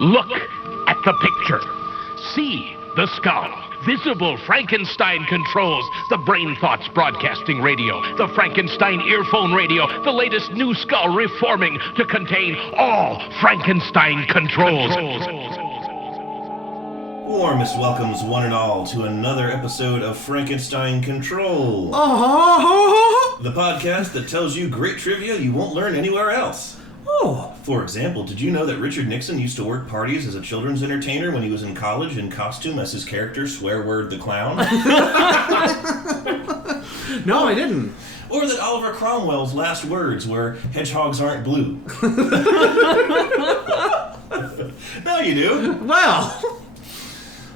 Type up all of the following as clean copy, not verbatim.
Look at the picture. See the skull. Visible Frankenstein controls. The Brain Thoughts broadcasting radio. The Frankenstein earphone radio. The latest new skull reforming to contain all Frankenstein controls. Warmest welcomes one and all to another episode of Frankenstein Control. The podcast that tells you great trivia you won't learn anywhere else. For example, did you know that Richard Nixon used to work parties as a children's entertainer when he was in college in costume as his character Swearword the Clown? No, I didn't. Or that Oliver Cromwell's last words were, "Hedgehogs aren't blue." No, you do.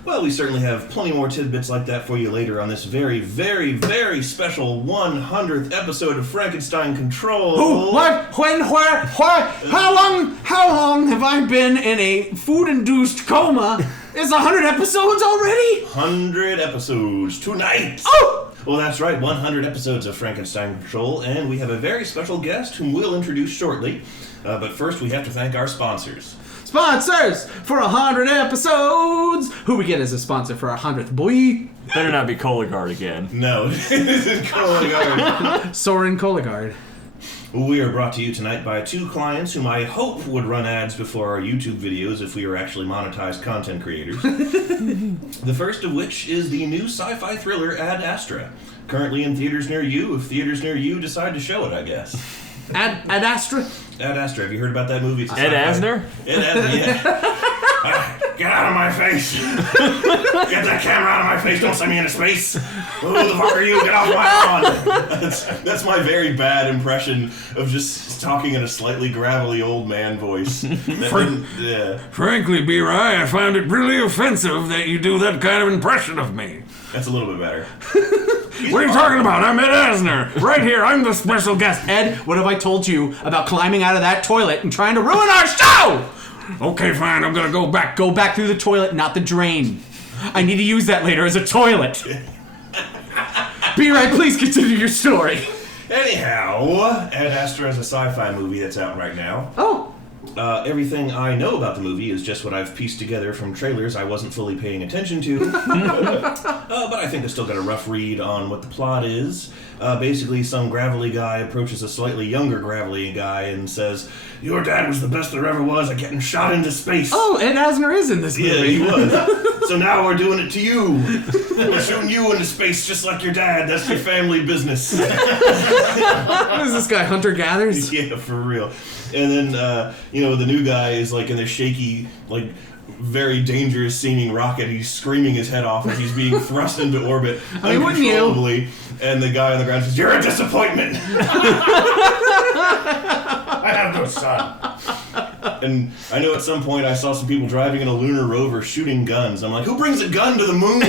Well, we certainly have plenty more tidbits like that for you later on this very, very, very special 100th episode of Frankenstein Control. Who? What? When? Where? How long have I been in a food-induced coma? Is 100 episodes already? 100 episodes tonight. Oh! Well, that's right, 100 episodes of Frankenstein Control, and we have a very special guest whom we'll introduce shortly. But first, we have to thank our sponsors. Sponsors for 100 episodes. Who we get as a sponsor for our 100th, boy? Better not be Cologuard again. No, it isn't Cologuard. Soren Cologuard. We are brought to you tonight by two clients whom I hope would run ads before our YouTube videos if we were actually monetized content creators. The first of which is the new sci-fi thriller Ad Astra. Currently in theaters near you, if theaters near you decide to show it, I guess. Ad Astra? Ad Astra, have you heard about that movie? It's Ed Asner? Ed Asner, yeah. Get out of my face! Get that camera out of my face! Don't send me into space! Who the fuck are you? Get off my lawn! That's my very bad impression of just talking in a slightly gravelly old man voice. Frankly, B-Rye, I find it really offensive that you do that kind of impression of me. That's a little bit better. What are you talking about? I'm Ed Asner. Right here, I'm the special guest. Ed, what have I told you about climbing out of that toilet and trying to ruin our show? Okay, fine, I'm gonna go back. Go back through the toilet, not the drain. I need to use that later as a toilet. B-Right, please continue your story. Anyhow, Ad Astra is a sci-fi movie that's out right now. Oh. Everything I know about the movie is just what I've pieced together from trailers I wasn't fully paying attention to. But I think I still got a rough read on what the plot is. Basically, some gravelly guy approaches a slightly younger gravelly guy and says, "Your dad was the best there ever was at getting shot into space." Oh, Ed Asner is in this movie. Yeah, he was. So now we're doing it to you. We're shooting you into space just like your dad. That's your family business. What is this guy, Hunter Gathers? Yeah, for real. And then, the new guy is like in a shaky, like, very dangerous seeming rocket. He's screaming his head off as he's being thrust into orbit uncontrollably. And the guy on the ground says, "You're a disappointment." I have no son. And I know at some point I saw some people driving in a lunar rover shooting guns. I'm like, who brings a gun to the moon?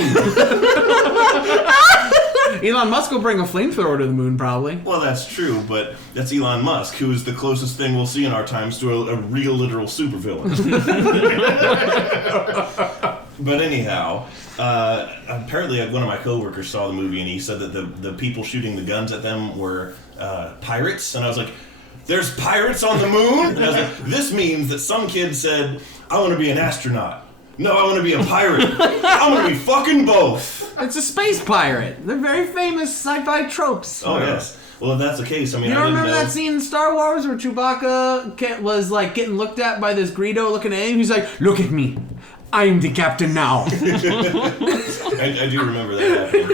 Elon Musk will bring a flamethrower to the moon, probably. Well, that's true, but that's Elon Musk, who is the closest thing we'll see in our times to a real, literal supervillain. But anyhow, apparently one of my coworkers saw the movie, and he said that the people shooting the guns at them were pirates, and I was like, "There's pirates on the moon?" And I was like, this means that some kid said, "I want to be an astronaut." No, I want to be a pirate. I want to be fucking both. It's a space pirate. They're very famous sci-fi tropes. Oh, yes. Well, if that's the case, I mean, you don't I didn't remember know. that scene in Star Wars where Chewbacca was like getting looked at by this Greedo looking at him? He's like, "Look at me. I'm the captain now." I do remember that happening.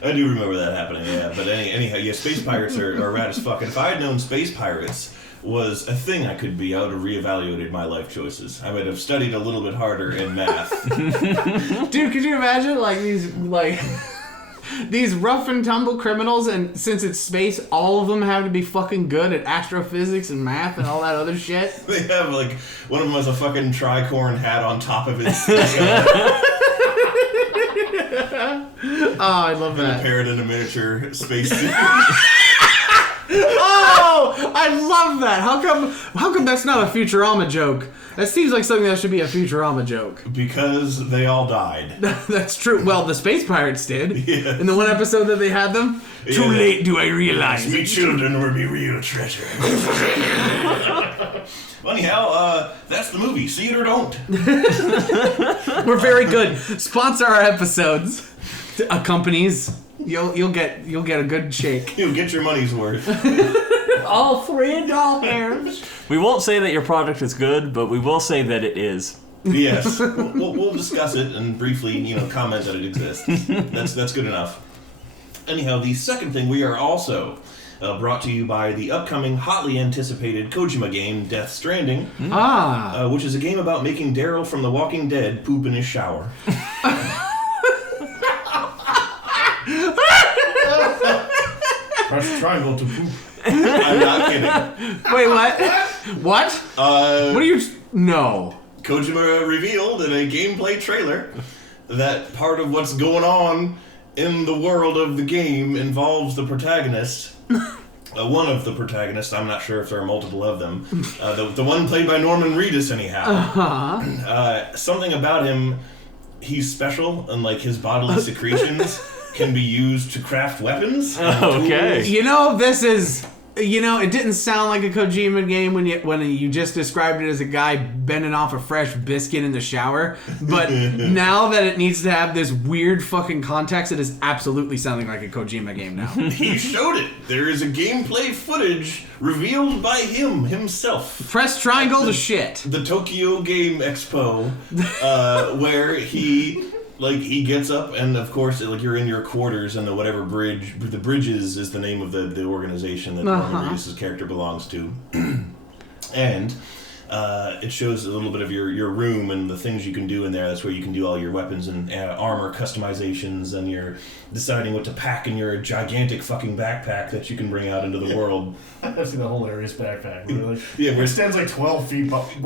I do remember that happening, yeah. But anyhow, yeah, space pirates are rad as fuck. And if I had known space pirates was a thing I could be, I would have reevaluated my life choices. I would have studied a little bit harder in math. Dude, could you imagine these rough and tumble criminals, and since it's space, all of them have to be fucking good at astrophysics and math and all that other shit? They have, like, one of them has a fucking tricorn hat on top of his Oh, I love that. And a parrot in a miniature space suit. Oh, I I love that. How come that's not a Futurama joke? That seems like something that should be a Futurama joke. Because they all died. That's true. Well, the space pirates did. Yes. In the one episode that they had them. Too late do I realize. Me children will be real treasure. Anyhow, that's the movie. See it or don't. We're very good. Sponsor our episodes. Companies. You'll get a good shake. You'll get your money's worth. All $3. We won't say that your product is good, but we will say that it is. Yes. We'll discuss it and briefly, comment that it exists. That's good enough. Anyhow, the second thing, we are also brought to you by the upcoming hotly anticipated Kojima game, Death Stranding. Which is a game about making Daryl from The Walking Dead poop in his shower. Press triangle to poop. I'm not kidding. Wait, what? What? What are you... No. Kojima revealed in a gameplay trailer that part of what's going on in the world of the game involves the protagonist. One of the protagonists, I'm not sure if there are multiple of them. The one played by Norman Reedus, anyhow. Something about him, he's special, and his bodily secretions can be used to craft weapons. Okay. This is... it didn't sound like a Kojima game when you just described it as a guy bending off a fresh biscuit in the shower. But now that it needs to have this weird fucking context, it is absolutely sounding like a Kojima game now. He showed it. There is a gameplay footage revealed by himself. Press triangle to shit. The Tokyo Game Expo, where he gets up, and of course, you're in your quarters, and the Bridges is the name of the organization that Norman Reedus' character belongs to. And it shows a little bit of your room and the things you can do in there. That's where you can do all your weapons and armor customizations, and you're deciding what to pack in your gigantic fucking backpack that you can bring out into the world. I've seen the hilarious backpack. Where Yeah, it stands 12 feet off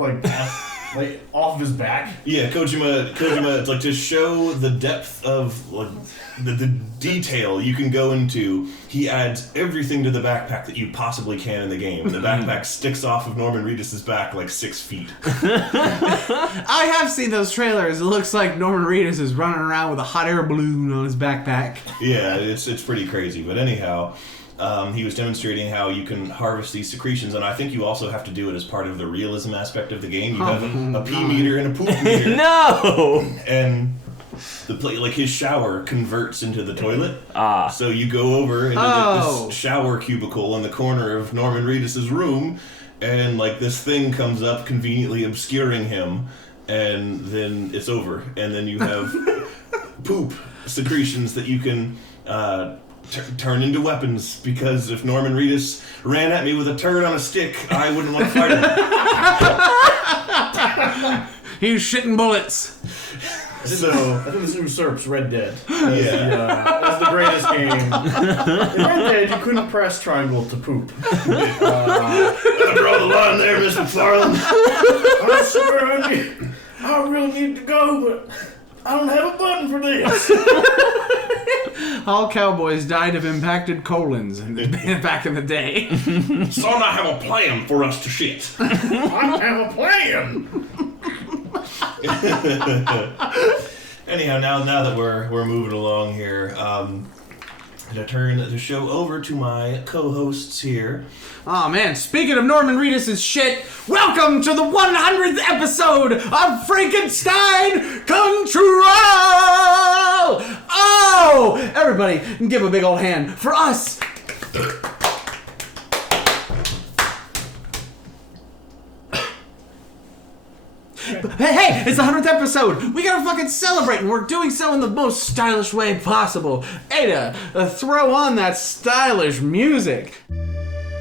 of his back. Yeah, Kojima, it's to show the depth of the detail you can go into. He adds everything to the backpack that you possibly can in the game. And the backpack sticks off of Norman Reedus' back 6 feet. I have seen those trailers. It looks like Norman Reedus is running around with a hot air balloon on his backpack. Yeah, it's pretty crazy. But anyhow, he was demonstrating how you can harvest these secretions, and I think you also have to do it as part of the realism aspect of the game. You have a pee meter and a poop meter. No! And his shower converts into the toilet. So you go over into this shower cubicle in the corner of Norman Reedus' room, and this thing comes up conveniently obscuring him, and then it's over. And then you have poop secretions that you can turn into weapons, because if Norman Reedus ran at me with a turd on a stick, I wouldn't want to fight him. He's shitting bullets. I think this usurps Red Dead. Yeah. That's the greatest game. In Red Dead, you couldn't press triangle to poop. I draw the line there, Mr. McFarlane. I'm sorry, I really need to go, but I don't have a button for this. All cowboys died of impacted colons back in the day. Son, I have a plan for us to shit. I have a plan. Anyhow, now that we're moving along here, I'm gonna turn the show over to my co-hosts here. Oh man, speaking of Norman Reedus' shit, welcome to the 100th episode of Frankenstein Control! Oh! Everybody, give a big old hand for us! Hey, it's the 100th episode. We gotta fucking celebrate, and we're doing so in the most stylish way possible. Ada, throw on that stylish music.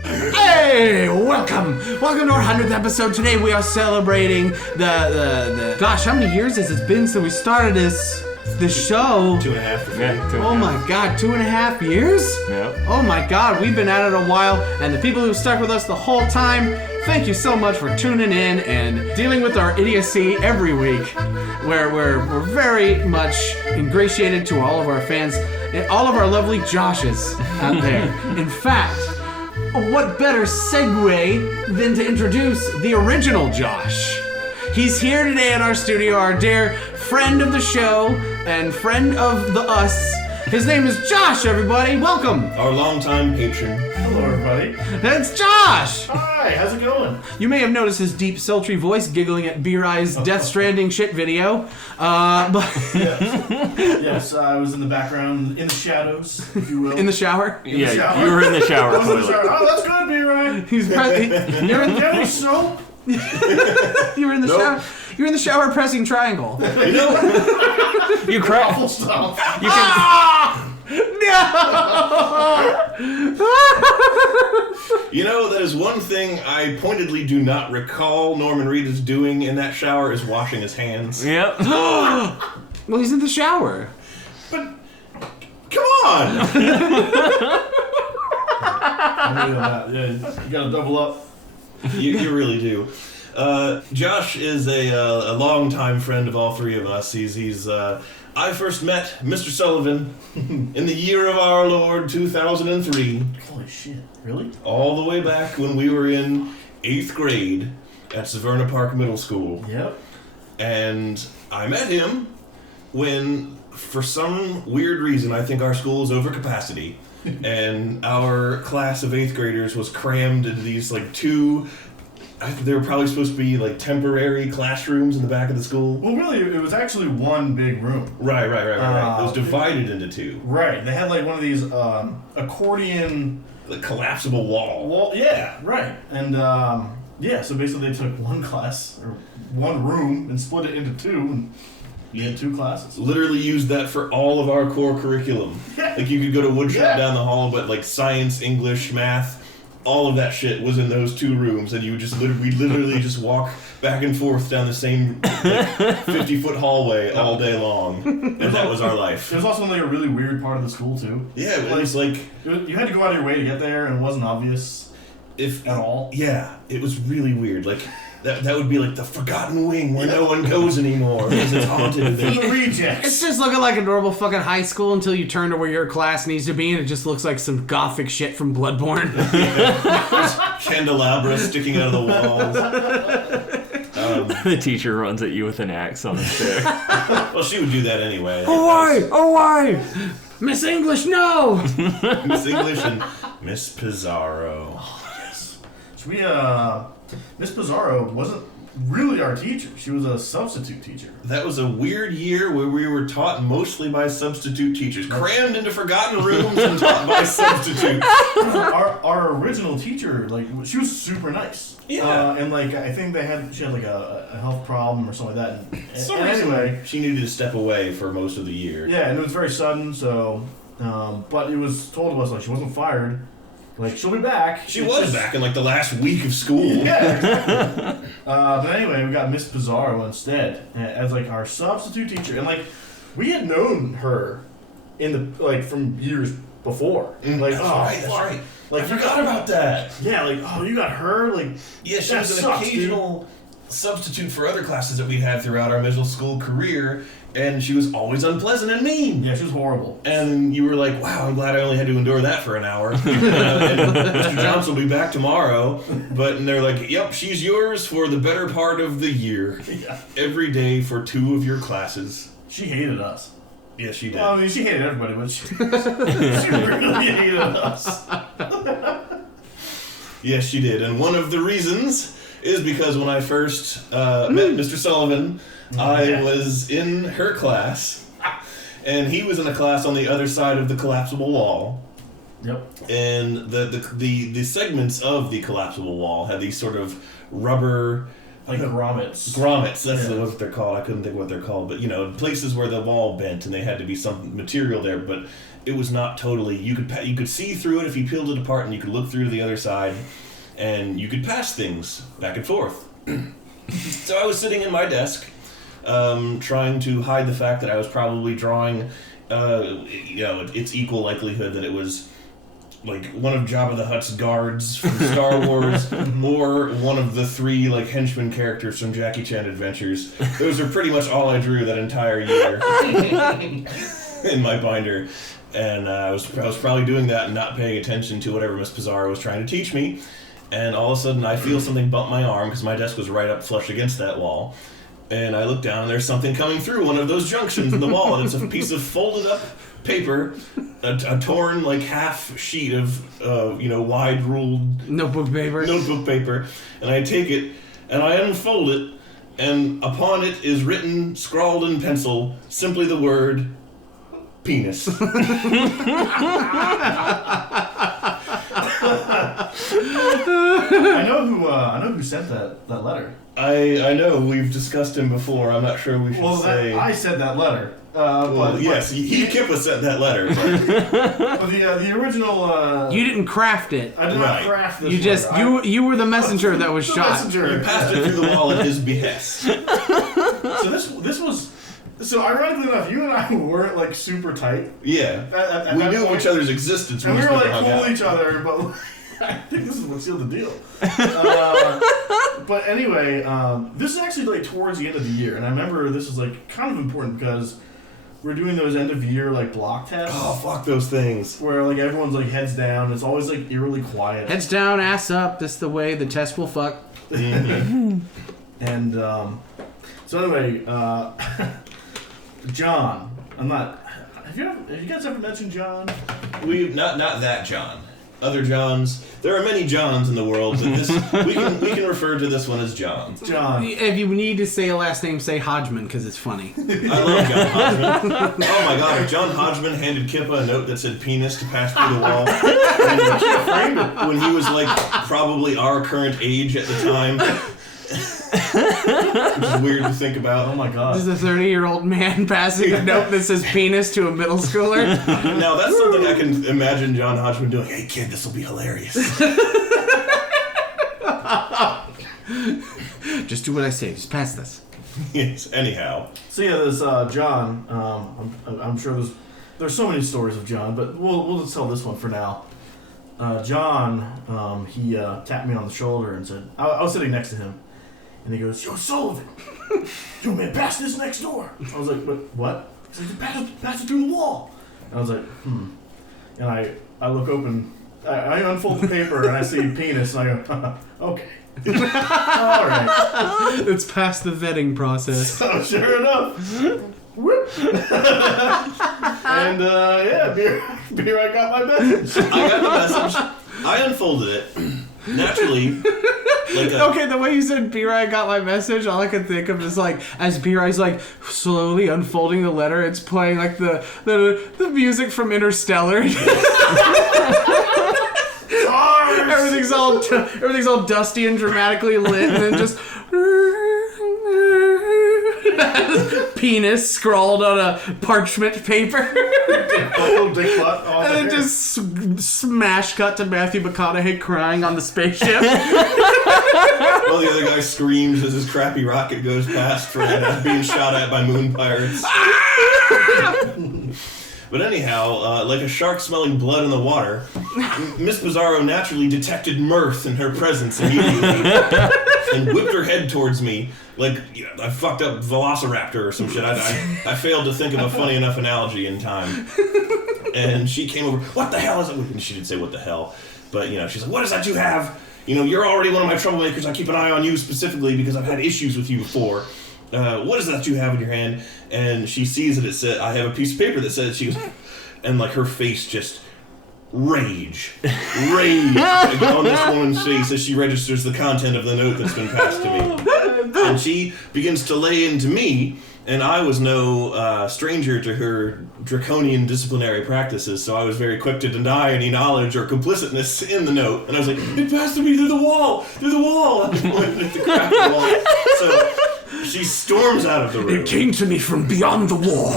Hey, welcome to our 100th episode. Today we are celebrating the gosh, how many years has it been since we started this show? 2.5. Yeah, Oh my god, 2.5 years? Yeah. Oh my god, we've been at it a while, and the people who stuck with us the whole time, thank you so much for tuning in and dealing with our idiocy every week. We're very much ingratiated to all of our fans and all of our lovely Joshes out there. In fact, what better segue than to introduce the original Josh? He's here today at our studio, our dear friend of the show and friend of the us. His name is Josh, everybody. Welcome. Our longtime patron. Hello, everybody. That's Josh. Hi, how's it going? You may have noticed his deep, sultry voice giggling at B-Rye's Death Stranding shit video. But Yes, I was in the background, in the shadows, if you will. in the shower, Yeah, shower. you were in the shower I was in the toilet. shower. Oh, that's good, B-Ryan. he's you're in, Any soap? you were in the Nope. shower. You're in the shower pressing triangle. You know, You cry. Awful stuff. You can. you know, that is one thing I pointedly do not recall Norman Reedus doing in that shower is washing his hands. Yep. Well, he's in the shower. But, come on! Yeah, you gotta double up. You really do. Josh is a longtime friend of all three of us. I first met Mr. Sullivan in the year of our Lord 2003, Holy shit, really? all the way back when we were in 8th grade at Severna Park Middle School. Yep. And I met him when, for some weird reason, I think our school was over capacity, and our class of 8th graders was crammed into these two. I think they were probably supposed to be temporary classrooms in the back of the school. Well, really, it was actually one big room. Right. It was divided into two. Right. They had one of these accordion Collapsible wall. wall. Yeah, right. And so basically they took one class or one room and split it into two, and you had two classes. Literally used that for all of our core curriculum. Yeah. You could go to woodshop Yeah. down the hall, but science, English, math, all of that shit was in those two rooms, and you would we'd literally just walk back and forth down the same 50-foot hallway all day long, and that was our life. It was also a really weird part of the school too. Yeah, it was You had to go out of your way to get there, and it wasn't obvious if at all. Yeah, it was really weird. That would be the forgotten wing where no one goes anymore because it's haunted. The rejects. It's just looking like a normal fucking high school until you turn to where your class needs to be, and it just looks like some gothic shit from Bloodborne. Candelabra sticking out of the walls. The teacher runs at you with an axe on the stair. Well, she would do that anyway. Oh why? Miss English, no! Miss English and Miss Pizarro. So Miss Pizarro wasn't really our teacher. She was a substitute teacher. That was a weird year where we were taught mostly by substitute teachers, crammed into forgotten rooms and taught by substitutes. Our original teacher, she was super nice. Yeah. And I think she had a health problem or something like that. And anyway, She needed to step away for most of the year. yeah, and it was very sudden. So, but it was told to us she wasn't fired. She'll be back. She was back in the last week of school. Yeah, exactly. But anyway, we got Miss Pizarro instead as our substitute teacher, and we had known her in the from years before. That's right. I forgot about that. Yeah, you got her. Yeah, she that was an sucks, occasional substitute for other classes that we'd had throughout our middle school career, and she was always unpleasant and mean. Yeah, she was horrible. And you were like, wow, I'm glad I only had to endure that for an hour. And Mr. Johnson will be back tomorrow. And they're like, yep, she's yours for the better part of the year. Yeah. Every day for 2 of your classes. She hated us. Yes, she did. Well, I mean, she hated everybody, but she really hated us. Yes, she did. And one of the reasons is because when I first met Mr. Sullivan, I was in her class, and he was in a class on the other side of the collapsible wall. Yep. And the segments of the collapsible wall had these sort of rubber grommets. Grommets, that's what they're called. I couldn't think of what they're called, but places where the wall bent and they had to be some material there, but it was not totally. You could see through it if you peeled it apart, and you could look through to the other side, and you could pass things back and forth. So I was sitting in my desk, trying to hide the fact that I was probably drawing. It's equal likelihood that it was one of Jabba the Hutt's guards from Star Wars, or one of the 3 henchman characters from Jackie Chan Adventures. Those are pretty much all I drew that entire year in my binder. And I was probably doing that and not paying attention to whatever Miss Pizarro was trying to teach me. And all of a sudden, I feel something bump my arm because my desk was right up flush against that wall. And I look down, and there's something coming through one of those junctions in the wall, and it's a piece of folded up paper, a torn like half sheet of wide ruled notebook paper. And I take it and I unfold it, and upon it is written, scrawled in pencil, simply the word penis. I know who sent that letter. I know we've discussed him before. I'm not sure we should say. I sent that letter. Yes, Kippa sent that letter. But the original. You didn't craft it. I did not craft this. You just you were the messenger that was shot. Messenger. You passed it through the wall at his behest. So this was. So ironically enough, you and I weren't like super tight. Yeah, we knew of each other's existence. And we were like cool each other, but I think this is what sealed the deal. But anyway, this is actually like towards the end of the year, and I remember this is like kind of important because we're doing those end of year like block tests. Oh, fuck those things. Where like everyone's like heads down. It's always like eerily quiet. Heads down, ass up. This is the way the test will fuck. And so anyway, John. Have you guys ever mentioned John? We not that John. Other Johns. There are many Johns in the world, but this we can refer to this one as John. John. If you need to say a last name, say Hodgman because it's funny. I love John Hodgman. Oh my god, if John Hodgman handed Kippa a note that said penis to pass through the wall when he was like probably our current age at the time. Which is weird to think about. Oh my god. This is a 30-year-old man passing a note that says penis to a middle schooler. Now that's something I can imagine John Hodgman doing. Hey kid, this will be hilarious. Just do what I say. Just pass this. Yes, anyhow. So yeah, this John, I'm sure there's so many stories of John, but we'll just tell this one for now. John, he tapped me on the shoulder and said, I was sitting next to him, and he goes, "Yo, Sullivan, yo man, pass this next door." I was like, "What?" He's like, pass it through the wall." And I was like, And I look open, I unfold the paper, and I see penis, and I go, "Okay." All right. It's past the vetting process. So sure enough, whoop. And beer, I got my message. I got the message. I unfolded it. Naturally. Okay, the way you said B-Rye got my message, all I could think of is like, as B-Rye's like slowly unfolding the letter, it's playing like the music from Interstellar. Everything's all dusty and dramatically lit, and then just penis scrawled on a parchment paper. And then just smash cut to Matthew McConaughey crying on the spaceship. Well, the other guy screams as his crappy rocket goes past for being shot at by moon pirates. But anyhow, like a shark smelling blood in the water, Miss Pizarro naturally detected mirth in her presence immediately and whipped her head towards me like I fucked up Velociraptor or some shit. I failed to think of a funny enough analogy in time. And she came over, "What the hell is it?" And she didn't say what the hell, but she's like, "What is that you have? You're already one of my troublemakers. I keep an eye on you specifically because I've had issues with you before. What is that you have in your hand?" And she sees that it said, I have a piece of paper that says, she goes, and like her face just rage on this woman's face as she registers the content of the note that's been passed to me. And she begins to lay into me, and I was no stranger to her draconian disciplinary practices, so I was very quick to deny any knowledge or complicitness in the note. And I was like, "It passed to me through the wall! I was pointing at the crack of the wall." So she storms out of the room. "It came to me from beyond the wall."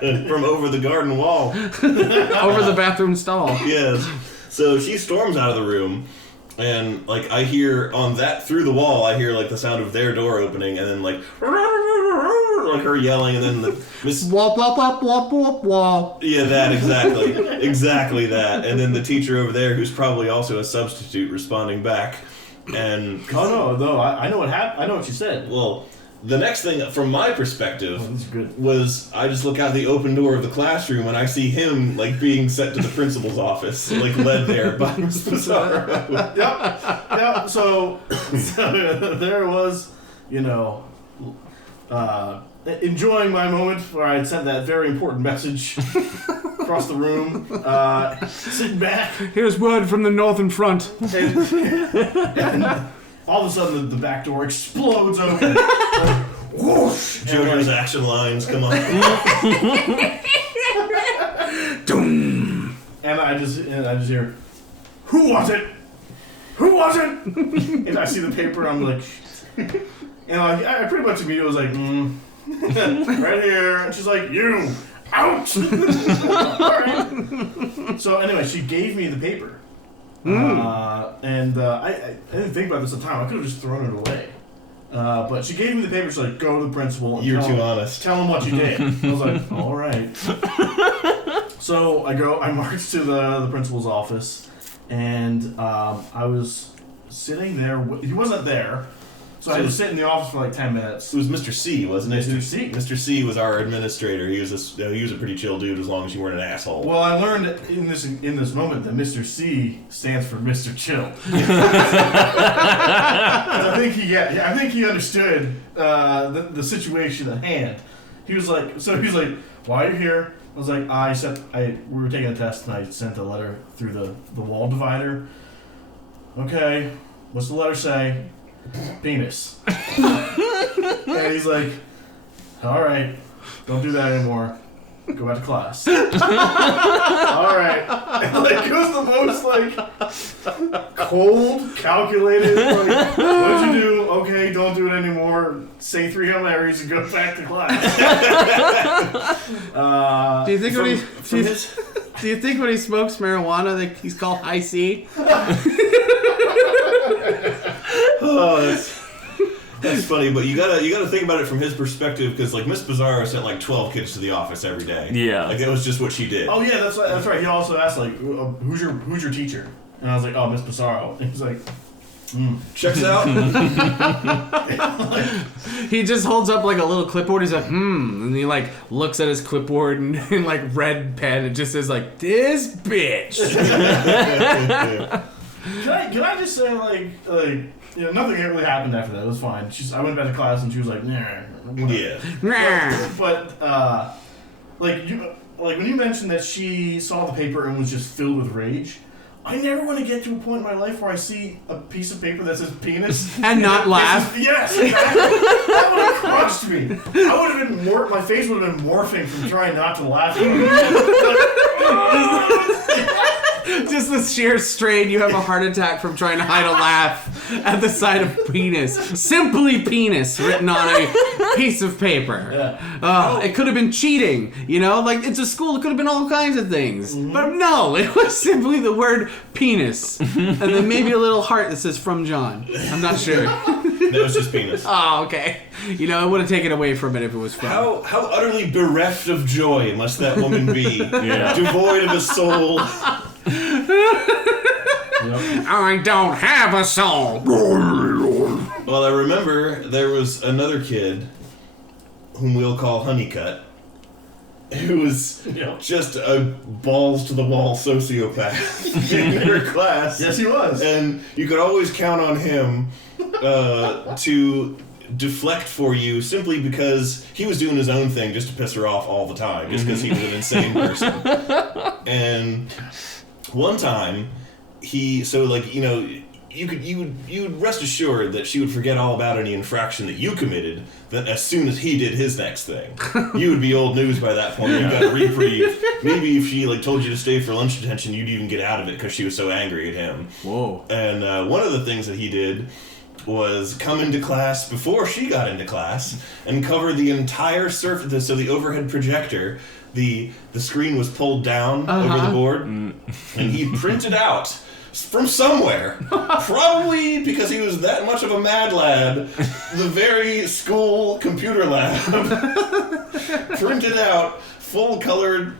From over the garden wall. Over the bathroom stall. Yes. So she storms out of the room, and like I hear through the wall, I hear like the sound of their door opening, and then like her yelling, and then the Miss Wop wop wop wop wop wop. Yeah, that exactly that, and then the teacher over there, who's probably also a substitute, responding back, and no, I know what happened. I know what she said. Well, The next thing, from my perspective, That's good. was I just look out the open door of the classroom and I see him like being sent to the principal's office, like led there by Miss Pizarro. Yep. So there was, enjoying my moment where I had sent that very important message across the room, sitting back. Here's word from the Northern Front. And all of a sudden, the back door explodes open. Like, whoosh! JoJo's action lines, come on. Doom. And I just hear, "Who was it? Who was it?" And I see the paper, and I'm like, shit. And I pretty much immediately was like, right here. And she's like, "You out!" All right. So anyway, she gave me the paper. I didn't think about this at the time. I could have just thrown it away. But she gave me the paper. She's like, "Go to the principal. And You're tell too him, honest. Tell him what you did." I was like, "All right." So I marched to the principal's office, and I was sitting there. He wasn't there, so I had to sit in the office for like 10 minutes. It was Mr. C, wasn't it? Mr. C. Mr. C was our administrator. He was a pretty chill dude as long as you weren't an asshole. Well, I learned in this moment that Mr. C stands for Mr. Chill. I think he understood the situation at hand. He was like, "Why are you here?" I was like, we were taking a test and I sent a letter through the wall divider. Okay, what's the letter say? Penis. And he's like, "All right, don't do that anymore. Go back to class." All right. And it was the most cold, calculated. Like, what'd you do? Okay, don't do it anymore. Say 3 Hail Marys and go back to class. Do you think do you think when he smokes marijuana that he's called High C? Oh, that's funny, but you gotta think about it from his perspective, because like Miss Pizarro sent like 12 kids to the office every day. Yeah. Like that was just what she did. Oh yeah, that's right. He also asked like, "Who's your teacher?" And I was like, "Oh, Miss Pizarro." And he's like, Checks out. He just holds up like a little clipboard. He's like, and he like looks at his clipboard and in like red pen it just says like, "This bitch." Can I just say nothing really happened after that. It was fine. I went back to class and she was like, "Nah." Yeah. But when you mentioned that she saw the paper and was just filled with rage, I never want to get to a point in my life where I see a piece of paper that says penis And not laugh. Yes, exactly. That would have crushed me. I would have been my face would have been morphing from trying not to laugh. Just the sheer strain, you have a heart attack from trying to hide a laugh at the sight of penis. Simply penis written on a piece of paper. Yeah. It could have been cheating, like it's a school, it could have been all kinds of things. Mm-hmm. But no, it was simply the word penis. And then maybe a little heart that says "From John." I'm not sure. That was just penis. Oh, okay. It would have taken away from it if it was from. How utterly bereft of joy must that woman be? Devoid of a soul. I don't have a soul. Well, I remember there was another kid whom we'll call Honeycutt, who was just a balls-to-the-wall sociopath in her class. Yes, he was. And you could always count on him to deflect for you simply because he was doing his own thing just to piss her off all the time, just because he was an insane person. And one time, you would rest assured that she would forget all about any infraction that you committed, that as soon as he did his next thing, you would be old news by that point. You got a reprieve. Maybe if she told you to stay for lunch detention, you'd even get out of it because she was so angry at him. Whoa. And one of the things that he did was come into class before she got into class and cover the entire surface, so the overhead projector, the screen was pulled down over the board, and he printed out from somewhere, probably because he was that much of a mad lad, the very school computer lab printed out full-colored,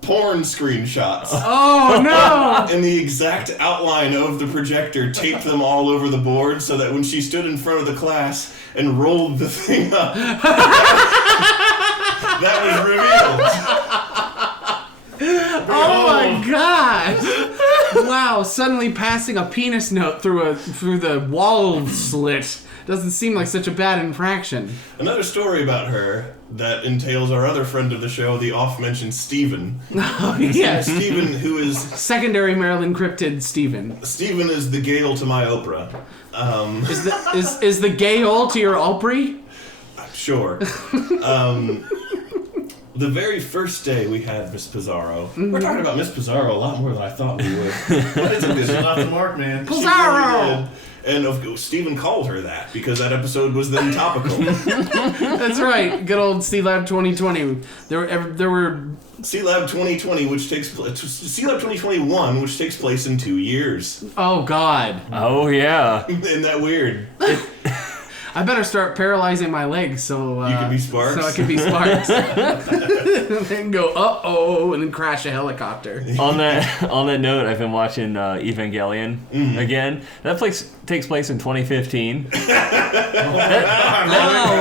porn screenshots. Oh no! And the exact outline of the projector taped them all over the board so that when she stood in front of the class and rolled the thing up, that was revealed. Oh my god! Wow, suddenly passing a penis note through the wall slit doesn't seem like such a bad infraction. Another story about her that entails our other friend of the show, the oft-mentioned Stephen. Oh, yes. Stephen, who is... Secondary Maryland cryptid Stephen. Stephen is the Gale to my Oprah. Is the Gale to your Opry? Sure. The very first day we had Miss Pizarro. We're talking about Miss Pizarro a lot more than I thought we would. But it's a good Off the mark, man. Pizarro! And Stephen called her that because that episode was then topical. That's right. Good old C-Lab 2020. There were C-Lab 2020, which takes C-Lab 2021, which takes place in 2 years. Oh God. Oh, yeah. Isn't that weird? I better start paralyzing my legs so You can be Sparks? So I can be Sparks. And then go uh-oh and then crash a helicopter. On that note, I've been watching Evangelion again. That takes place in 2015. Oh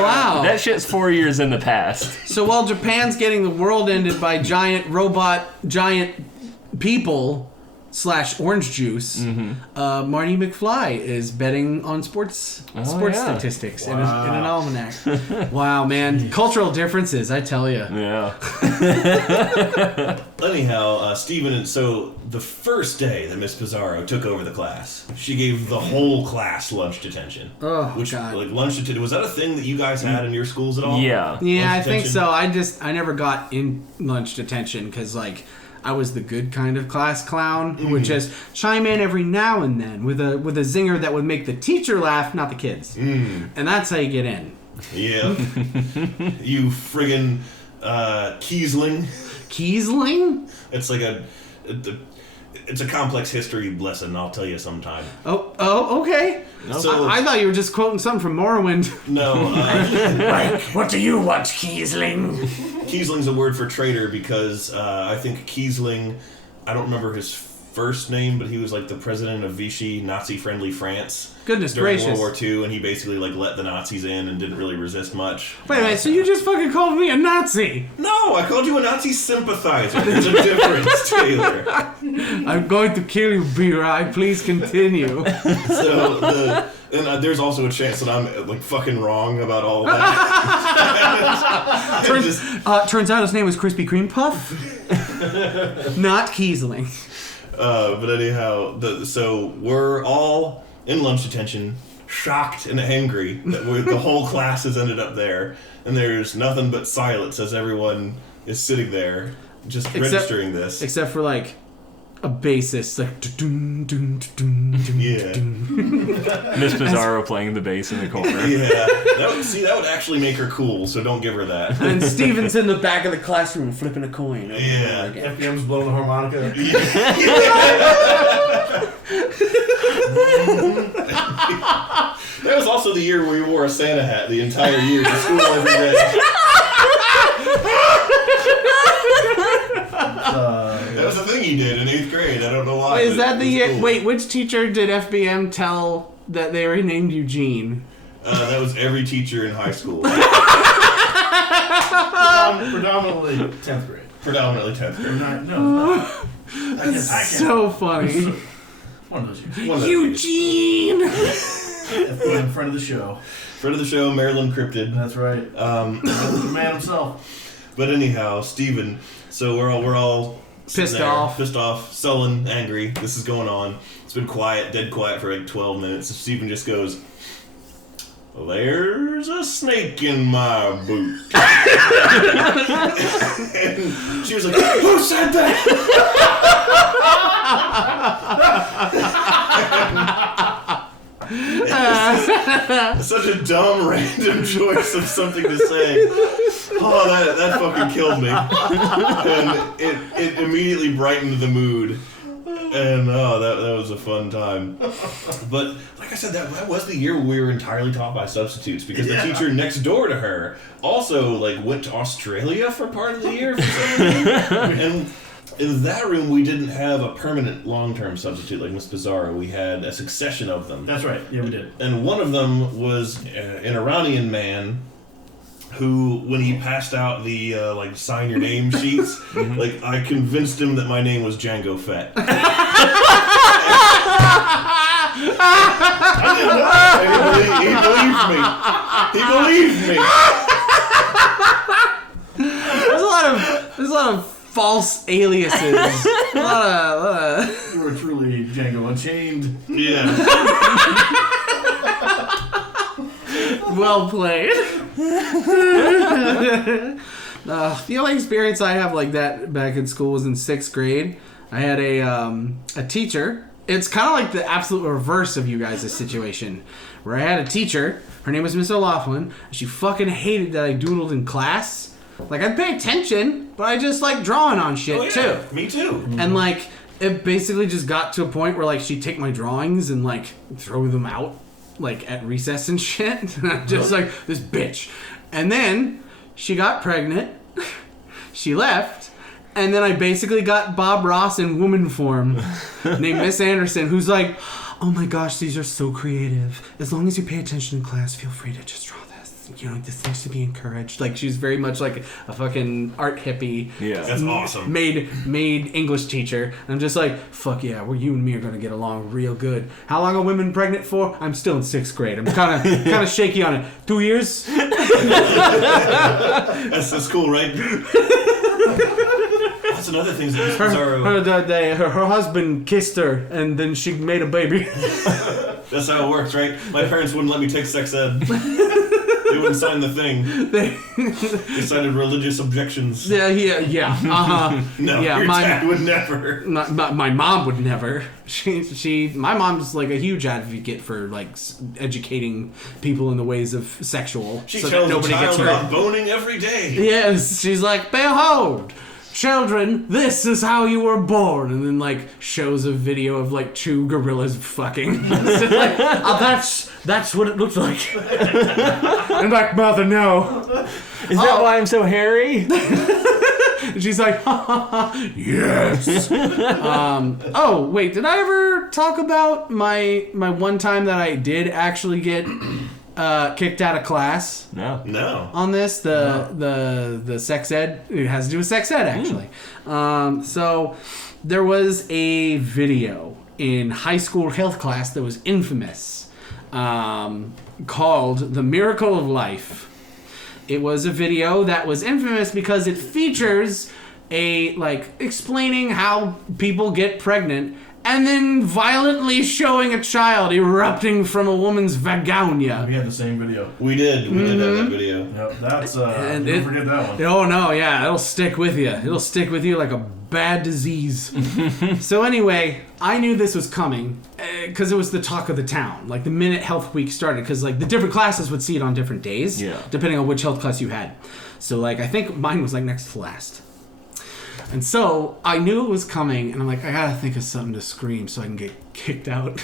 wow. That shit's 4 years in the past. So while Japan's getting the world ended by giant people / orange juice, Marty McFly is betting on sports statistics in an almanac. Wow, man. Cultural differences, I tell you. Yeah. Anyhow, Stephen, so the first day that Miss Pizarro took over the class, she gave the whole class lunch detention. Oh, which, God. Like, lunch detention, was that a thing that you guys had in your schools at all? Yeah. Yeah, I Lunch think detention? so. I never got in lunch detention because, like, I was the good kind of class clown who would just chime in every now and then with a zinger that would make the teacher laugh, not the kids. And that's how you get in. Yeah. You friggin' Kiesling. Kiesling? It's like it's a complex history lesson, I'll tell you sometime. Oh, okay. So- I thought you were just quoting something from Morrowind. No, What do you want, Kiesling? Kiesling's a word for traitor because I think Kiesling, I don't remember his first name, but he was like the president of Vichy, Nazi-friendly France. Goodness during gracious. World War II, and he basically like let the Nazis in and didn't really resist much. Wait a minute, so you just fucking called me a Nazi? No, I called you a Nazi sympathizer. There's a difference, Taylor. I'm going to kill you, B-Rye. Please continue. So there's also a chance that I'm like fucking wrong about all that. Turns out his name was Krispy Kreme Puff. Not Kiesling. But anyhow, so we're all in lunch detention, shocked and angry that the whole class has ended up there, and there's nothing but silence as everyone is sitting there just registering this. Except for like a bassist, like Yeah. Miss Pizarro playing the bass in the corner. Yeah. That would actually make her cool, so don't give her that. and Steven's in the back of the classroom flipping a coin. Yeah. FBM's blowing the harmonica. That was also the year where we wore a Santa hat the entire year to school every day. That was the thing you did in 8th grade. I don't know why. Wait, is that the year? Cool. Wait, which teacher did FBM tell that they renamed Eugene? That was every teacher in high school. Predominantly 10th grade. Predominantly 10th grade. No. I can. So funny. One of those years. One of those Eugene! FBM, friend of the show. Friend of the show, Maryland Cryptid. That's right. The man himself. But anyhow, Steven, so we're all sitting Pissed there, off, sullen, angry. This is going on. It's been quiet, dead quiet for like 12 minutes. Steven just goes, "There's a snake in my boot." And she was like, "Who said that?" Such a dumb, random choice of something to say. Oh, that fucking killed me. And it immediately brightened the mood. And that was a fun time. But like I said, that was the year where we were entirely taught by substitutes because the teacher next door to her also like went to Australia for part of the year for some reason. And In that room, we didn't have a permanent long-term substitute like Miss Bizarro. We had a succession of them. That's right. Yeah, we did. And one of them was an Iranian man who, when he passed out the sign your name sheets, like I convinced him that my name was Django Fett. He believed me. There's a lot of false aliases. a lot of... You were truly Django Unchained. Yeah. Well played. The only experience I have like that back in school was in 6th grade. I had a teacher. It's kind of like the absolute reverse of you guys' situation, where I had a teacher. Her name was Miss O'Laughlin. She fucking hated that I doodled in class. Like, I'd pay attention, but I just like drawing on shit too. Me too. And like, it basically just got to a point where like she'd take my drawings and like throw them out like at recess and shit. And I'm just like, this bitch. And then she got pregnant. She left. And then I basically got Bob Ross in woman form named Miss Anderson, who's like, oh my gosh, these are so creative. As long as you pay attention in class, feel free to just draw this. You know, this needs to be encouraged. Like, she's very much like a fucking art hippie. Yeah. That's awesome. Made English teacher. And I'm just like, fuck yeah, you and me are gonna get along real good. How long are women pregnant for? I'm still in 6th grade. I'm kind of shaky on it. 2 years? That's cool, right? That's another thing that Bizarro... Her husband kissed her, and then she made a baby. That's how it works, right? My parents wouldn't let me take sex ed. They wouldn't sign the thing. They cited religious objections. Yeah. No, yeah, your dad would never. My mom would never. My mom's like a huge advocate for like educating people in the ways of sexual. She so tells that nobody a child gets hurt. about boning every day. Yes, she's like, behold, children, this is how you were born, and then like shows a video of like 2 gorillas fucking. It's like, oh, that's what it looks like. And like, mother, no. Is that why I'm so hairy? And she's like, ha, ha, ha, yes. Oh wait, did I ever talk about my one time that I did actually get kicked out of class? No. On this, the sex ed, it has to do with sex ed actually. So there was a video in high school health class that was infamous, called "The Miracle of Life." It was a video that was infamous because it features a explaining how people get pregnant, and then violently showing a child erupting from a woman's vagina. We had the same video. We did. We did have that video. Yep, that's And don't forget that one. Oh no, yeah, it'll stick with you. It'll stick with you like a bad disease. So anyway, I knew this was coming because it was the talk of the town. Like the minute Health Week started, because like the different classes would see it on different days, depending on which health class you had. So like I think mine was like next to last. And so I knew it was coming, and I'm like, I gotta think of something to scream so I can get kicked out.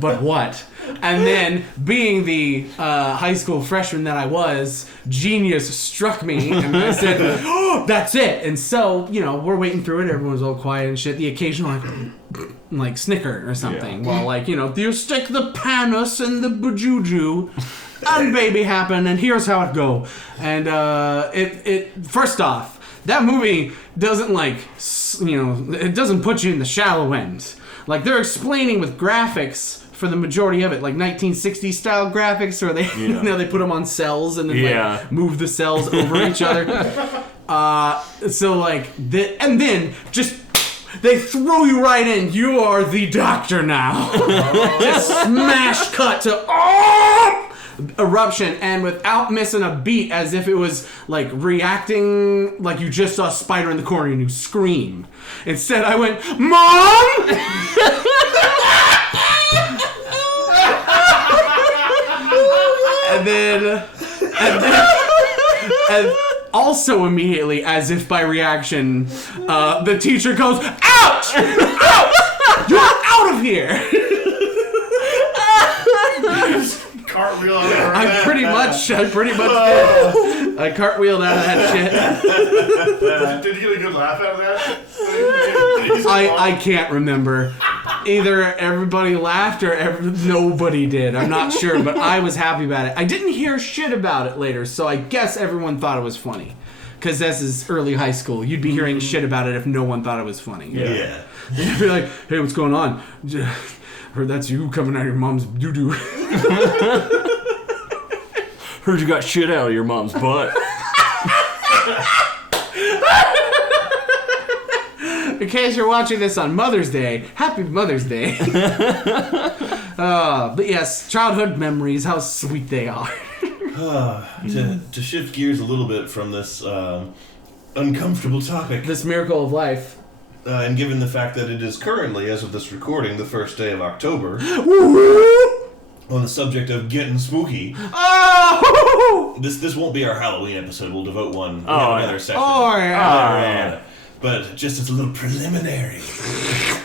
But what? And then, being the high school freshman that I was, genius struck me, and I said, oh, that's it. And so, we're waiting through it, everyone's all quiet and shit. The occasional, like snicker or something. Yeah. While, you stick the panus in the bajuju, and baby happen, and here's how it go. And it first off, that movie doesn't it doesn't put you in the shallow end. Like they're explaining with graphics for the majority of it, like 1960s style graphics, where they they put them on cells and then move the cells over each other. And then just they throw you right in. You are the doctor now. Just smash cut to eruption, and without missing a beat, as if it was like reacting like you just saw a spider in the corner and you scream. Instead, I went, Mom! and also immediately, as if by reaction, the teacher goes, ouch! Ouch! You're out of here! Cartwheel around. I pretty much did. I cartwheeled out of that shit. Did you get a good laugh out of that? I can't remember. Either everybody laughed or nobody did. I'm not sure, but I was happy about it. I didn't hear shit about it later, so I guess everyone thought it was funny. Because this is early high school. You'd be hearing shit about it if no one thought it was funny. Yeah. You'd be like, hey, what's going on? Heard that's you coming out of your mom's doo-doo. Heard you got shit out of your mom's butt. In case you're watching this on Mother's Day, happy Mother's Day. But yes, childhood memories, how sweet they are. To shift gears a little bit from this uncomfortable topic, This miracle of life. and given the fact that it is currently, as of this recording, the first day of October, on the subject of getting spooky, Oh! this won't be our Halloween episode. We'll devote one. Oh, We'll have yeah. another session. Oh, yeah. But just as a little preliminary,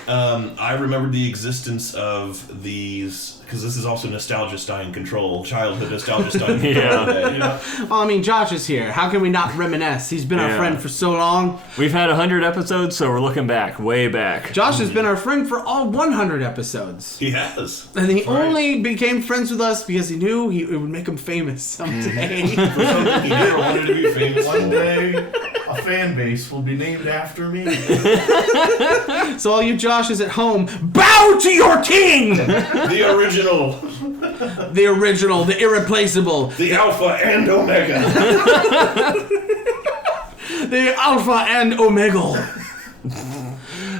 I remembered the existence of these, because this is also Nostalgia Stein Control, childhood Nostalgia Stein Control. Yeah. Well, I mean, Josh is here. How can we not reminisce? He's been our Yeah. friend for so long. We've had 100 episodes, so we're looking back, way back. Josh has been our friend for all 100 episodes. He has. And he only became friends with us because he knew it would make him famous someday. For something he never wanted to be famous One for. day, a fan base will be named after me. So all you Joshes at home, bow to your king! The original. The original, the irreplaceable, The Alpha and Omega. the Alpha and Omega.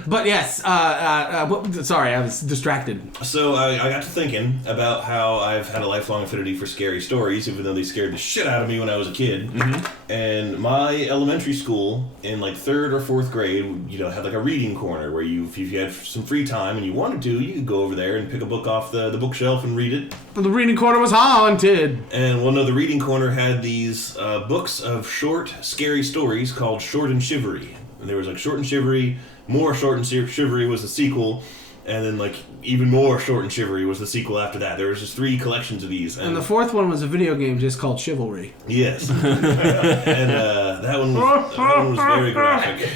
But yes, sorry, I was distracted. So I got to thinking about how I've had a lifelong affinity for scary stories, even though they scared the shit out of me when I was a kid. Mm-hmm. And my elementary school, in like 3rd or 4th grade, had like a reading corner where if you had some free time and you wanted to, you could go over there and pick a book off the bookshelf and read it. The reading corner was haunted. And the reading corner had these books of short, scary stories called Short and Shivery. And there was like Short and Shivery, more Short and Shivery was the sequel, and then like even more Short and Shivery was the sequel after that. There was just 3 collections of these. And the 4th one was a video game just called Chivalry. Yes. And that one was very graphic.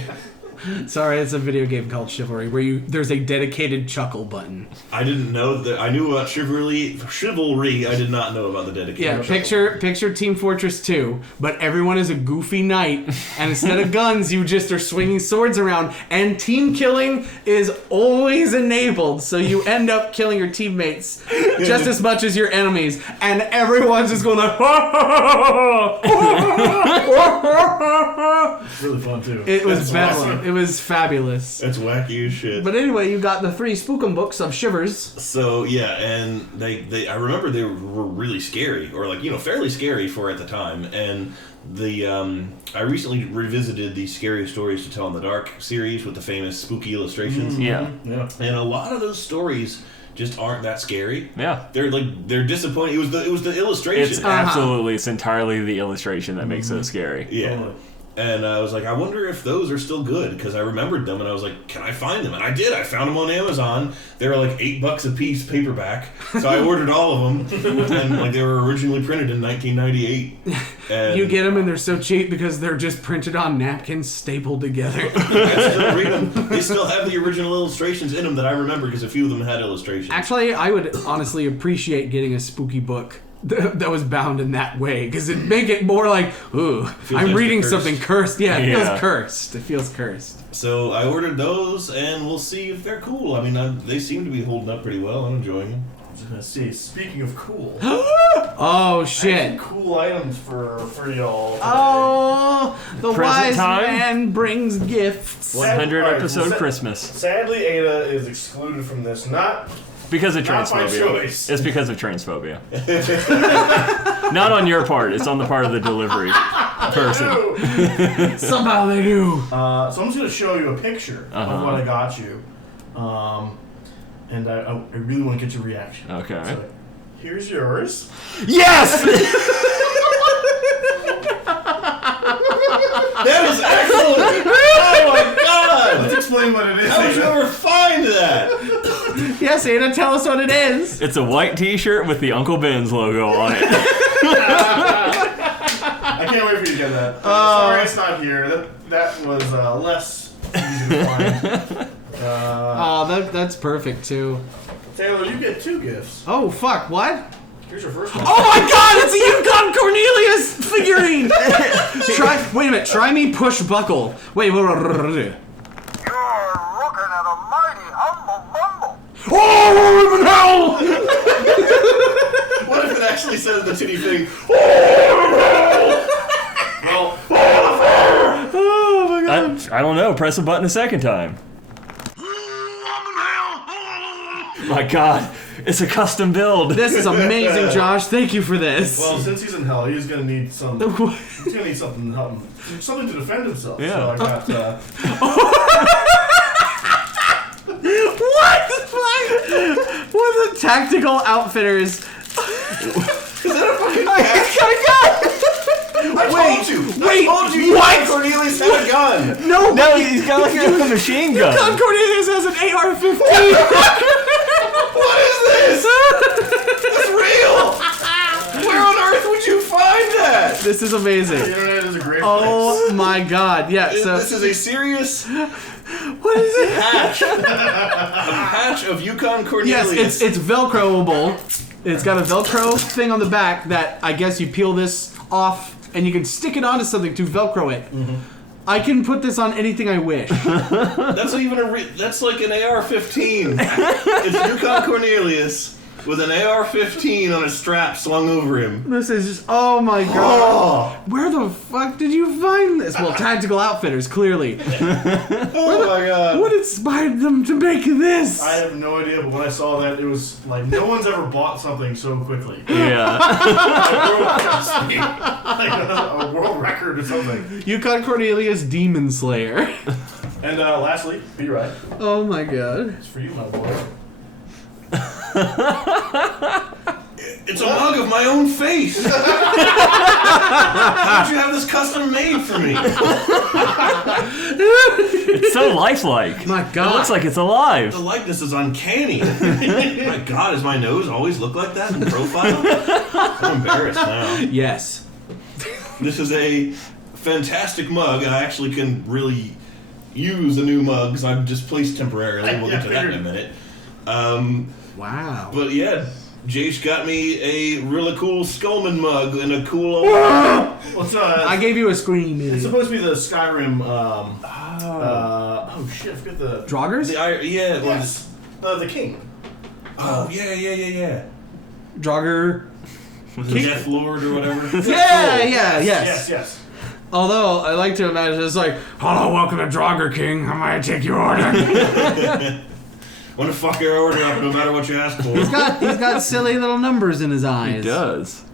Sorry, it's a video game called Chivalry where there's a dedicated chuckle button. I didn't know that. I knew about chivalry. I did not know about the dedicated. Yeah, chuckle. picture Team Fortress 2, but everyone is a goofy knight, and instead of guns, you just are swinging swords around, and team killing is always enabled, so you end up killing your teammates just as much as your enemies, and everyone's just going like, It's really fun, too. it was That's bedlam. awesome. It was fabulous. That's wacky as shit. But anyway, you got the 3 Spookum books of Shivers. So yeah, and I remember they were really scary, or fairly scary for at the time. And I recently revisited the Scary Stories to Tell in the Dark series with the famous spooky illustrations. Yeah. Yeah. And a lot of those stories just aren't that scary. Yeah. They're disappointing. It was the illustration. It's entirely the illustration that makes it scary. Yeah. Totally. And I was like, I wonder if those are still good, because I remembered them, and I was like, can I find them? And I did. I found them on Amazon. They were like $8 a piece, paperback. So I ordered all of them, and they were originally printed in 1998. And You get them and they're so cheap because they're just printed on napkins stapled together. I still read them. They still have the original illustrations in them that I remember, because a few of them had illustrations. Actually, I would honestly appreciate getting a spooky book that was bound in that way, because it'd make it more like, ooh, I'm extra reading cursed. something cursed. Yeah, it Yeah. feels cursed. It feels cursed. So I ordered those, and we'll see if they're cool. I mean, they seem to be holding up pretty well. I'm enjoying them. I was gonna say, speaking of cool, Oh, I have shit. some cool items for y'all. Today. Oh, the Present wise time? man brings gifts. 100 Alright, episode well, Christmas. Sadly, Ada is excluded from this. Not Because of Not by transphobia. choice. It's because of transphobia. Not on your part. It's on the part of the delivery person. Somehow they do. So I'm just gonna show you a picture of what I got you, and I really want to get your reaction. Okay. So, here's yours. Yes! That was excellent! Oh my god! Let's explain what it is. How would you ever find that? Yes, Ada, tell us what it is. It's a white t-shirt with the Uncle Ben's logo on it. I can't wait for you to get that. Sorry it's not here. That was less easy to find. That's perfect too. Taylor, you get 2 gifts. Oh fuck! What? Here's your first one. Oh my god! It's a Yukon Cornelius figurine. Wait a minute. Try me push buckle. Wait. You're looking at a mighty humble bumble. Oh no! What if it actually said the titty thing? Well, Oh my god! I don't know. Press a button a second time. My God, it's a custom build. This is amazing, Josh. Thank you for this. well, since he's in hell, he's gonna need some. He's gonna need something to help him, something to defend himself. Yeah. So I got. What the fuck? What are the tactical outfitters? I told you! Wait, I told you! what? Cornelius had a gun! No, No, he's got like a machine gun. Yukon Cornelius has an AR-15. What is this? That's real! Where on earth would you find that? This is amazing. The internet is a great Oh my god! Yeah. So This is a serious what is it? patch. A patch of Yukon Cornelius. Yes, it's Velcroable. It's got a Velcro thing on the back that I guess you peel this off and you can stick it onto something to Velcro it. I can put this on anything I wish. That's not even that's like an AR-15. It's Yukon Cornelius with an AR-15 on a strap slung over him. This is just, oh my god. Where the fuck did you find this? Well, Tactical Outfitters, clearly. Oh my god. What inspired them to make this? I have no idea, but when I saw that, it was like no one's ever bought something so quickly. Yeah. Like a world record or something. Yukon Cornelius Demon Slayer. And lastly, be right. Oh my god. It's for you, my boy. It's a mug of my own face. Why don't you have this custom made for me? It's so lifelike. My god. It looks like it's alive. The likeness is uncanny. My god, does my nose always look like that in profile? I'm embarrassed now. Yes. This is a fantastic mug. I actually can really use a new mug because I'm just placed temporarily. We'll get to that in a minute. Wow. But yeah, Jace got me a really cool Skullman mug and a cool old... What's I gave you a scream. It's supposed to be the Skyrim. Oh shit! I forget the. Droggers? Yeah, Yes. The king. Oh, yeah. Drogger. The Death Lord or whatever. Yes. Although, I like to imagine it's like, hello, welcome to Drogger King. How may I take your order? Want to fuck your order up no matter what you ask for. He's got silly little numbers in his eyes. He does.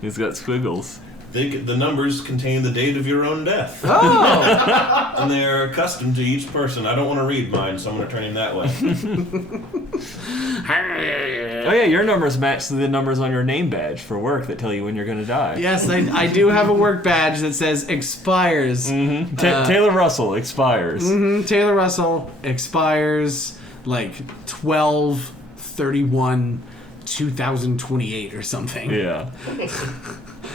He's got squiggles. The numbers contain the date of your own death. Oh! And they are custom to each person. I don't want to read mine, so I'm going to turn him that way. Oh yeah, your numbers match the numbers on your name badge for work that tell you when you're going to die. Yes, I do have a work badge that says expires. Mm-hmm. Taylor Russell expires. Mm-hmm. Taylor Russell expires like 12/31/2028 or something. Yeah.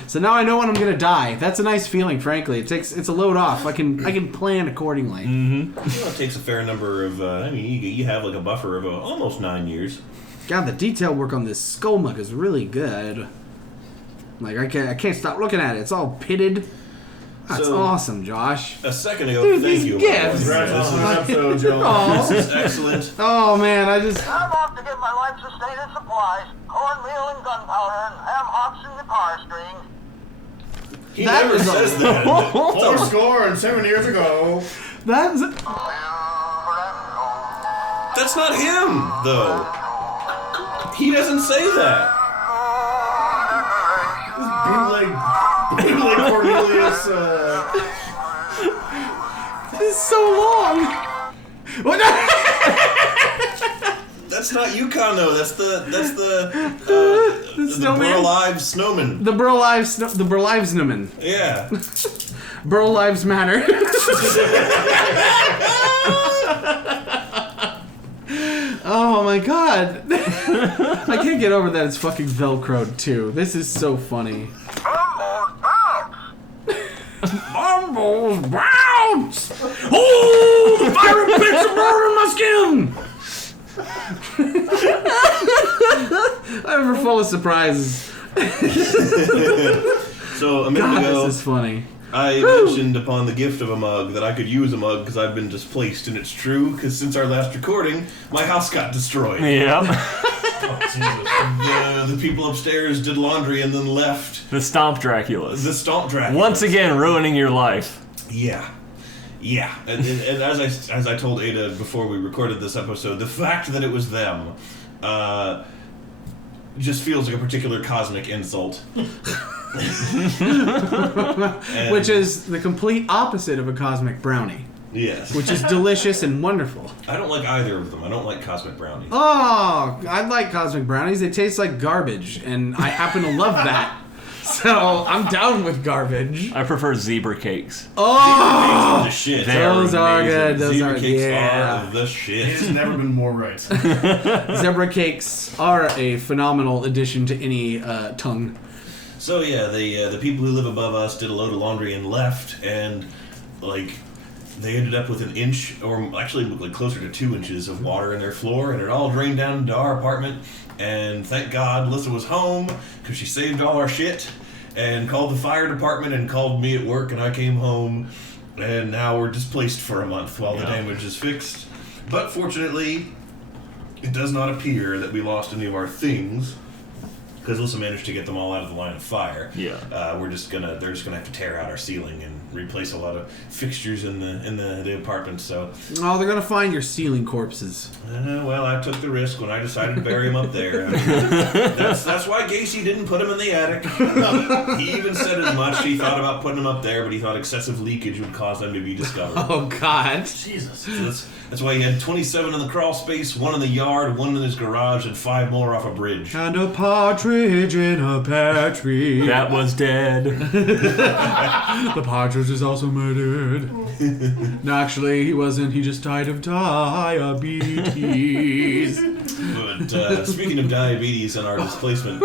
So now I know when I'm gonna die. That's a nice feeling, frankly. It's a load off. I can plan accordingly. Mm-hmm. Well, it takes a fair number of. You have like a buffer of almost 9 years. God, the detail work on this skull mug is really good. Like I can't stop looking at it. It's all pitted. That's So- awesome, Josh. A second ago, Dude, thank these you. gifts. Congrats on the episode, Joe. Oh, This is excellent. oh man, I'm off to get my life sustaining supplies, cornmeal and gunpowder, and ham hocks in the car string. He That never is a- says that. 4 score and 7 years ago. that's That's not him, though. He doesn't say that. Bootleg Cornelius. it's so long. What? That's not Yukon though. That's the snowman? Burl Live Snowman. The Burl Lives Snowman. Yeah. Burl Lives Matter. Oh my god. I can't get over that it's fucking Velcroed too. This is so funny. walls bounce. Oh, the fiery pits are burning my skin. I'm ever full of surprises. So a minute God, ago, this is funny. I mentioned upon the gift of a mug that I could use a mug because I've been displaced, and it's true because since our last recording, my house got destroyed. Yep. The people upstairs did laundry and then left. The Stomp Draculas. The Stomp Draculas. Once again, ruining your life. Yeah. And as I told Ada before we recorded this episode, the fact that it was them just feels like a particular cosmic insult. Which is the complete opposite of a cosmic brownie. Yes. Which is delicious and wonderful. I don't like either of them. I don't like cosmic brownies. Oh, I like cosmic brownies. They taste like garbage, and I happen to love that. So I'm down with garbage. I prefer zebra cakes. Oh, the shit. those are good. Those Zebra are cakes yeah. are the shit. It's never been more right. Zebra cakes are a phenomenal addition to any tongue. So yeah, the people who live above us did a load of laundry and left, and like they ended up with an inch, or actually like closer to 2 inches of water in their floor, and it all drained down into our apartment. And thank God Alyssa was home because she saved all our shit and called the fire department and called me at work, and I came home, and now we're displaced for a month while the damage is fixed. But fortunately, it does not appear that we lost any of our things, because Alyssa managed to get them all out of the line of fire. Yeah. They're just gonna have to tear out our ceiling and replace a lot of fixtures in the apartment. So. Oh, they're gonna find your ceiling corpses. Well, I took the risk when I decided to bury him up there. That's why Gacy didn't put him in the attic. He even said as much. He thought about putting him up there, but he thought excessive leakage would cause them to be discovered. Oh God. Jesus. So that's why he had 27 in the crawl space, 1 in the yard, 1 in his garage, and 5 more off a bridge. And a partridge in a pear tree. That was dead. The partridge is also murdered. No, actually, he wasn't. He just died of diabetes. But speaking of diabetes and our displacement,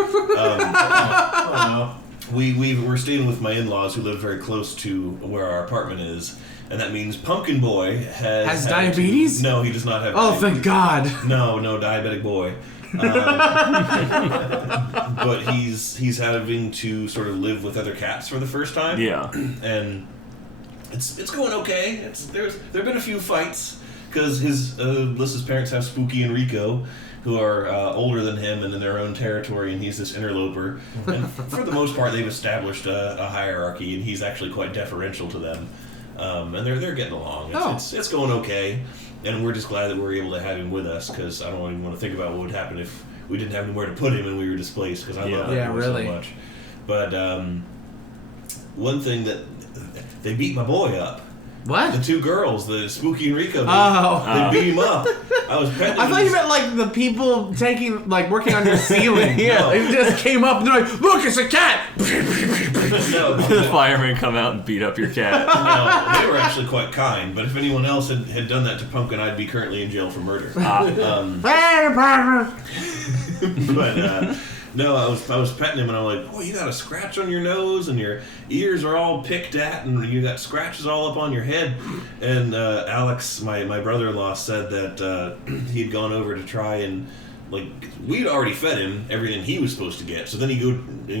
we're staying with my in-laws who live very close to where our apartment is, and that means Pumpkin Boy has diabetes? No, he does not have. Oh, diabetes. thank God. No, diabetic boy. But he's having to sort of live with other cats for the first time. Yeah. And it's going okay. There've been a few fights because Alyssa's parents have Spooky and Rico, who are older than him and in their own territory, and he's this interloper. And for the most part, they've established a hierarchy, and he's actually quite deferential to them. And they're getting along. It's going okay, and we're just glad that we're able to have him with us, because I don't even want to think about what would happen if we didn't have anywhere to put him and we were displaced, because I love that boy so much. But one thing that they beat my boy up. What? The 2 girls, the Spooky and Rico, Oh. they beat him up. I was petting him. I thought you meant like the people working on your ceiling. Yeah. They just came up and they're like, look, it's a cat! No, The firemen come out and beat up your cat. no, they were actually quite kind, but if anyone else had done that to Pumpkin, I'd be currently in jail for murder. But no, I was petting him, and I'm like, "Boy, you got a scratch on your nose, and your ears are all picked at, and you got scratches all up on your head." And Alex, my brother-in-law, said that he'd gone over to try and, like, we'd already fed him everything he was supposed to get. So then he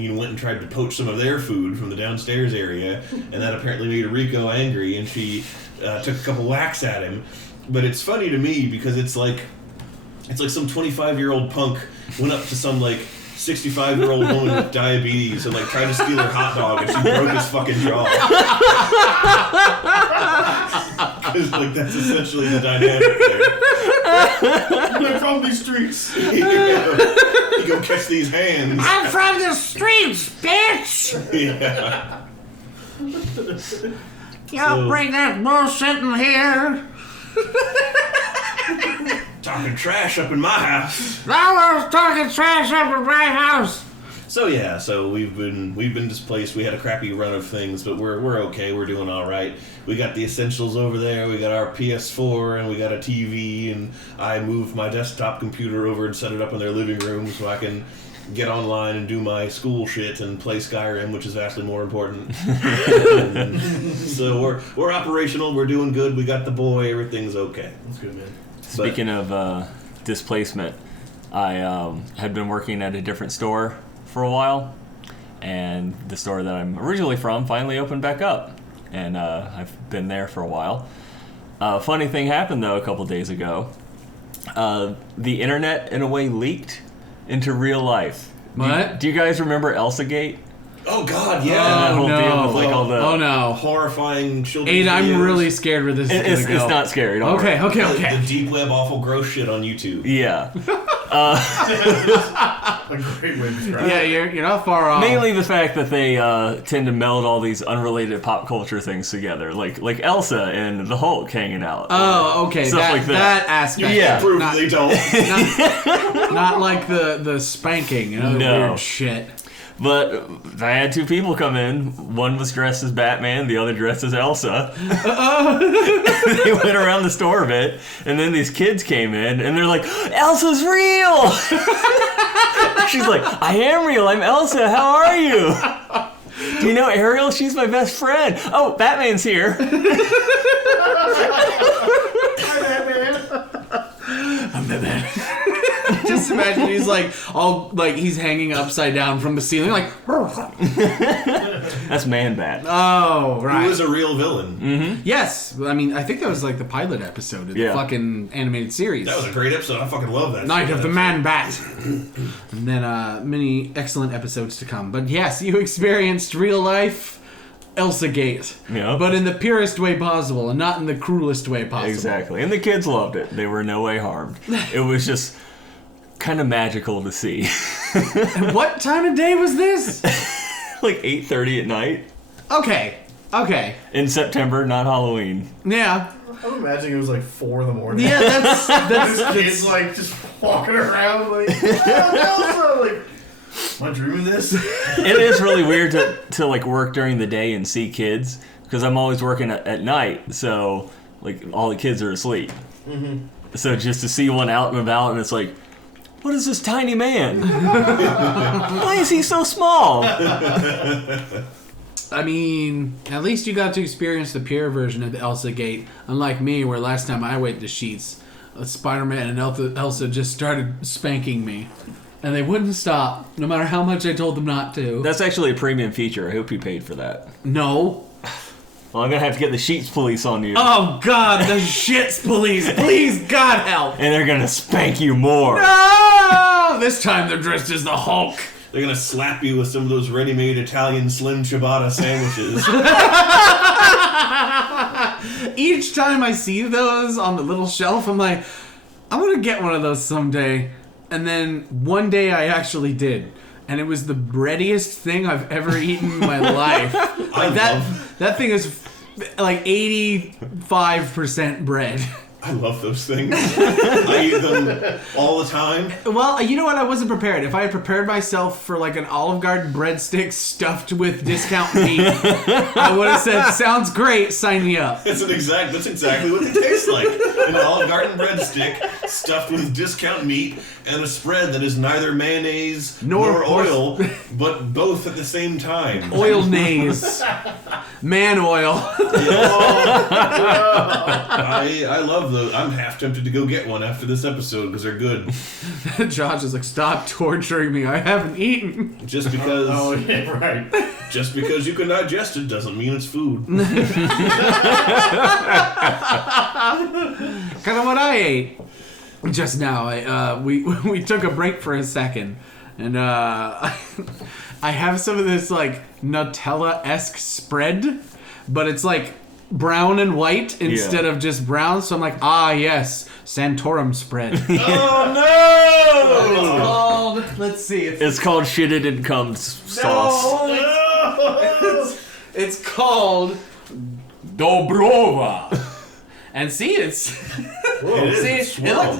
went and tried to poach some of their food from the downstairs area, and that apparently made Rico angry, and she took a couple whacks at him. But it's funny to me because it's like some 25-year-old punk went up to some, like, 65-year-old woman with diabetes and, like, tried to steal her hot dog, and she broke his fucking jaw. Because, like, that's essentially the dynamic there. We're from these streets. You go catch these hands. I'm from the streets, bitch! Yeah. Y'all bring that bullshit in here. Talking trash up in my house. I was talking trash up in my house. So yeah, we've been displaced. We had a crappy run of things, but we're okay. We're doing all right. We got the essentials over there. We got our PS4 and we got a TV, and I moved my desktop computer over and set it up in their living room so I can get online and do my school shit and play Skyrim, which is vastly more important. So we're operational. We're doing good. We got the boy. Everything's okay. That's good, man. Speaking of displacement, I had been working at a different store for a while, and the store that I'm originally from finally opened back up, and I've been there for a while. Funny thing happened, though, a couple days ago. The internet, in a way, leaked into real life. What? Do you guys remember ElsaGate? Oh God, And yeah. that whole no. deal with like all the... Oh no. Horrifying children's Aid, I'm videos. really scared where this is It's gonna go. not scary. Don't worry. Okay. The deep web, awful, gross shit on YouTube. Yeah. A great way to describe Yeah, it. you're not far off. Mainly the fact that they tend to meld all these unrelated pop culture things together, like Elsa and the Hulk hanging out. Oh, okay. Stuff That, like that. that aspect. Yeah. Proof Not, they don't. not like the spanking and other No. weird shit. But I had two people come in. One was dressed as Batman, the other dressed as Elsa. They went around the store a bit, and then these kids came in, and they're like, Elsa's real! She's like, I am real, I'm Elsa, how are you? Do you know Ariel? She's my best friend. Oh, Batman's here. I'm Batman. Just imagine he's like he's hanging upside down from the ceiling, like. That's Man-Bat. Oh, He right. was a real villain. Yes, I mean I think that was like the pilot episode of the Yeah. fucking animated series. That was a great episode. I fucking love that. Night shit. of the Man Bat. And then many excellent episodes to come. But yes, you experienced real life ElsaGate. Yeah. But in the purest way possible and not in the cruelest way possible. Exactly. And the kids loved it. They were in no way harmed. It was just kind of magical to see. And what time of day was this? Like 8:30 at night Okay. in September, not Halloween. Yeah. I'm imagining it was like 4 in the morning. Yeah, that's Kids like just walking around like, oh, Elsa! Like, am I dreaming this? It is really weird to like work during the day and see kids because I'm always working at night, so like all the kids are asleep. Mm-hmm. So just to see one out and about, and it's like, what is this tiny man? Why is he so small? I mean, at least you got to experience the pure version of the ElsaGate, unlike me, where last time I went to Sheets, Spider-Man and Elsa just started spanking me. And they wouldn't stop, no matter how much I told them not to. That's actually a premium feature. I hope you paid for that. No. Well, I'm gonna have to get the Sheets police on you. Oh, God, the shits police. Please, God help. And they're gonna spank you more. No! This time they're dressed as the Hulk. They're gonna slap you with some of those ready-made Italian slim ciabatta sandwiches. Each time I see those on the little shelf, I'm like, I'm gonna get one of those someday. And then one day I actually did. And it was the breadiest thing I've ever eaten in my life. Like that thing is like 85% bread. I love those things. I eat them all the time. Well, you know what? I wasn't prepared. If I had prepared myself for like an Olive Garden breadstick stuffed with discount meat, I would have said, "Sounds great. Sign me up." That's exactly what they taste like. An Olive Garden breadstick stuffed with discount meat and a spread that is neither mayonnaise nor oil, but both at the same time. Oil nays. Man oil. I love those. I'm half tempted to go get one after this episode because they're good. Josh is like, "Stop torturing me. I haven't eaten." Just because, Oh, yeah, right. just because you can digest it doesn't mean it's food. Kind of what I ate just now. We took a break for a second, and I have some of this like Nutella-esque spread, but it's like brown and white instead of just brown. So I'm like, yes, Santorum spread. Oh It's no! called. Let's see. It's called Shit It Didn't Come sauce. It's called Dobrova. And see, it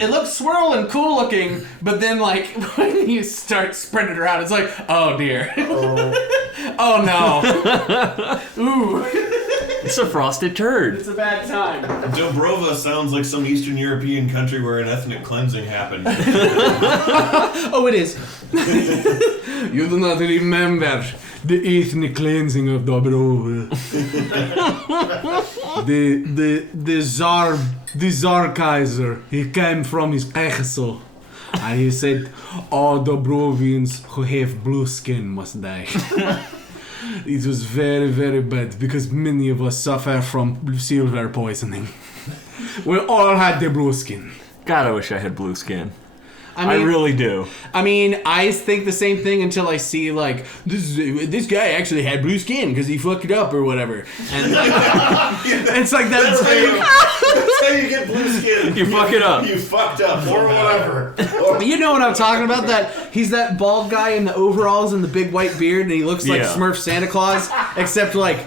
looks swirl and cool looking, but then like when you start spreading it around, it's like, oh dear. Oh no. Ooh. It's a frosted turd. It's a bad time. Dobrova sounds like some Eastern European country where an ethnic cleansing happened. Oh, it is. You do not remember the ethnic cleansing of Dobrova. the Tsar Kaiser, he came from his castle. And he said, all Dobrovians who have blue skin must die. It was very, very bad because many of us suffer from silver poisoning. We all had the blue skin. God, I wish I had blue skin. I I really do. I mean, I think the same thing until I see, like, this guy actually had blue skin because he fucked it up or whatever. And it's like That's how you get blue skin. You fuck it up. You fucked up or whatever. You know what I'm talking about? That he's that bald guy in the overalls and the big white beard, and he looks like Yeah. Smurf Santa Claus, except like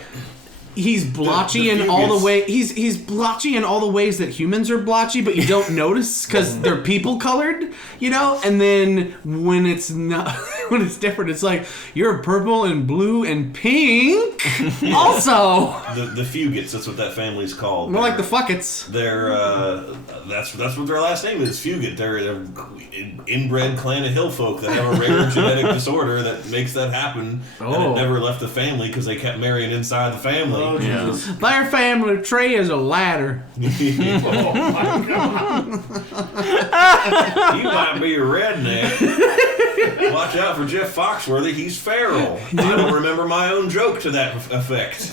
he's blotchy in all the way. He's blotchy in all the ways that humans are blotchy, but you don't notice because they're people colored, you know. And then when it's not, when it's different, it's like you're purple and blue and pink. Also, The Fugits, that's what that family's called. more like the Fuckets. They're that's what their last name is, Fugit. They're inbred clan of hill folk that have a rare genetic disorder that makes that happen, and Oh. it never left the family because they kept marrying inside the family. Oh, Yeah. Jesus. Their family tree is a ladder. Oh, my God. You might be a redneck. Watch out for Jeff Foxworthy. He's feral. I don't remember my own joke to that effect.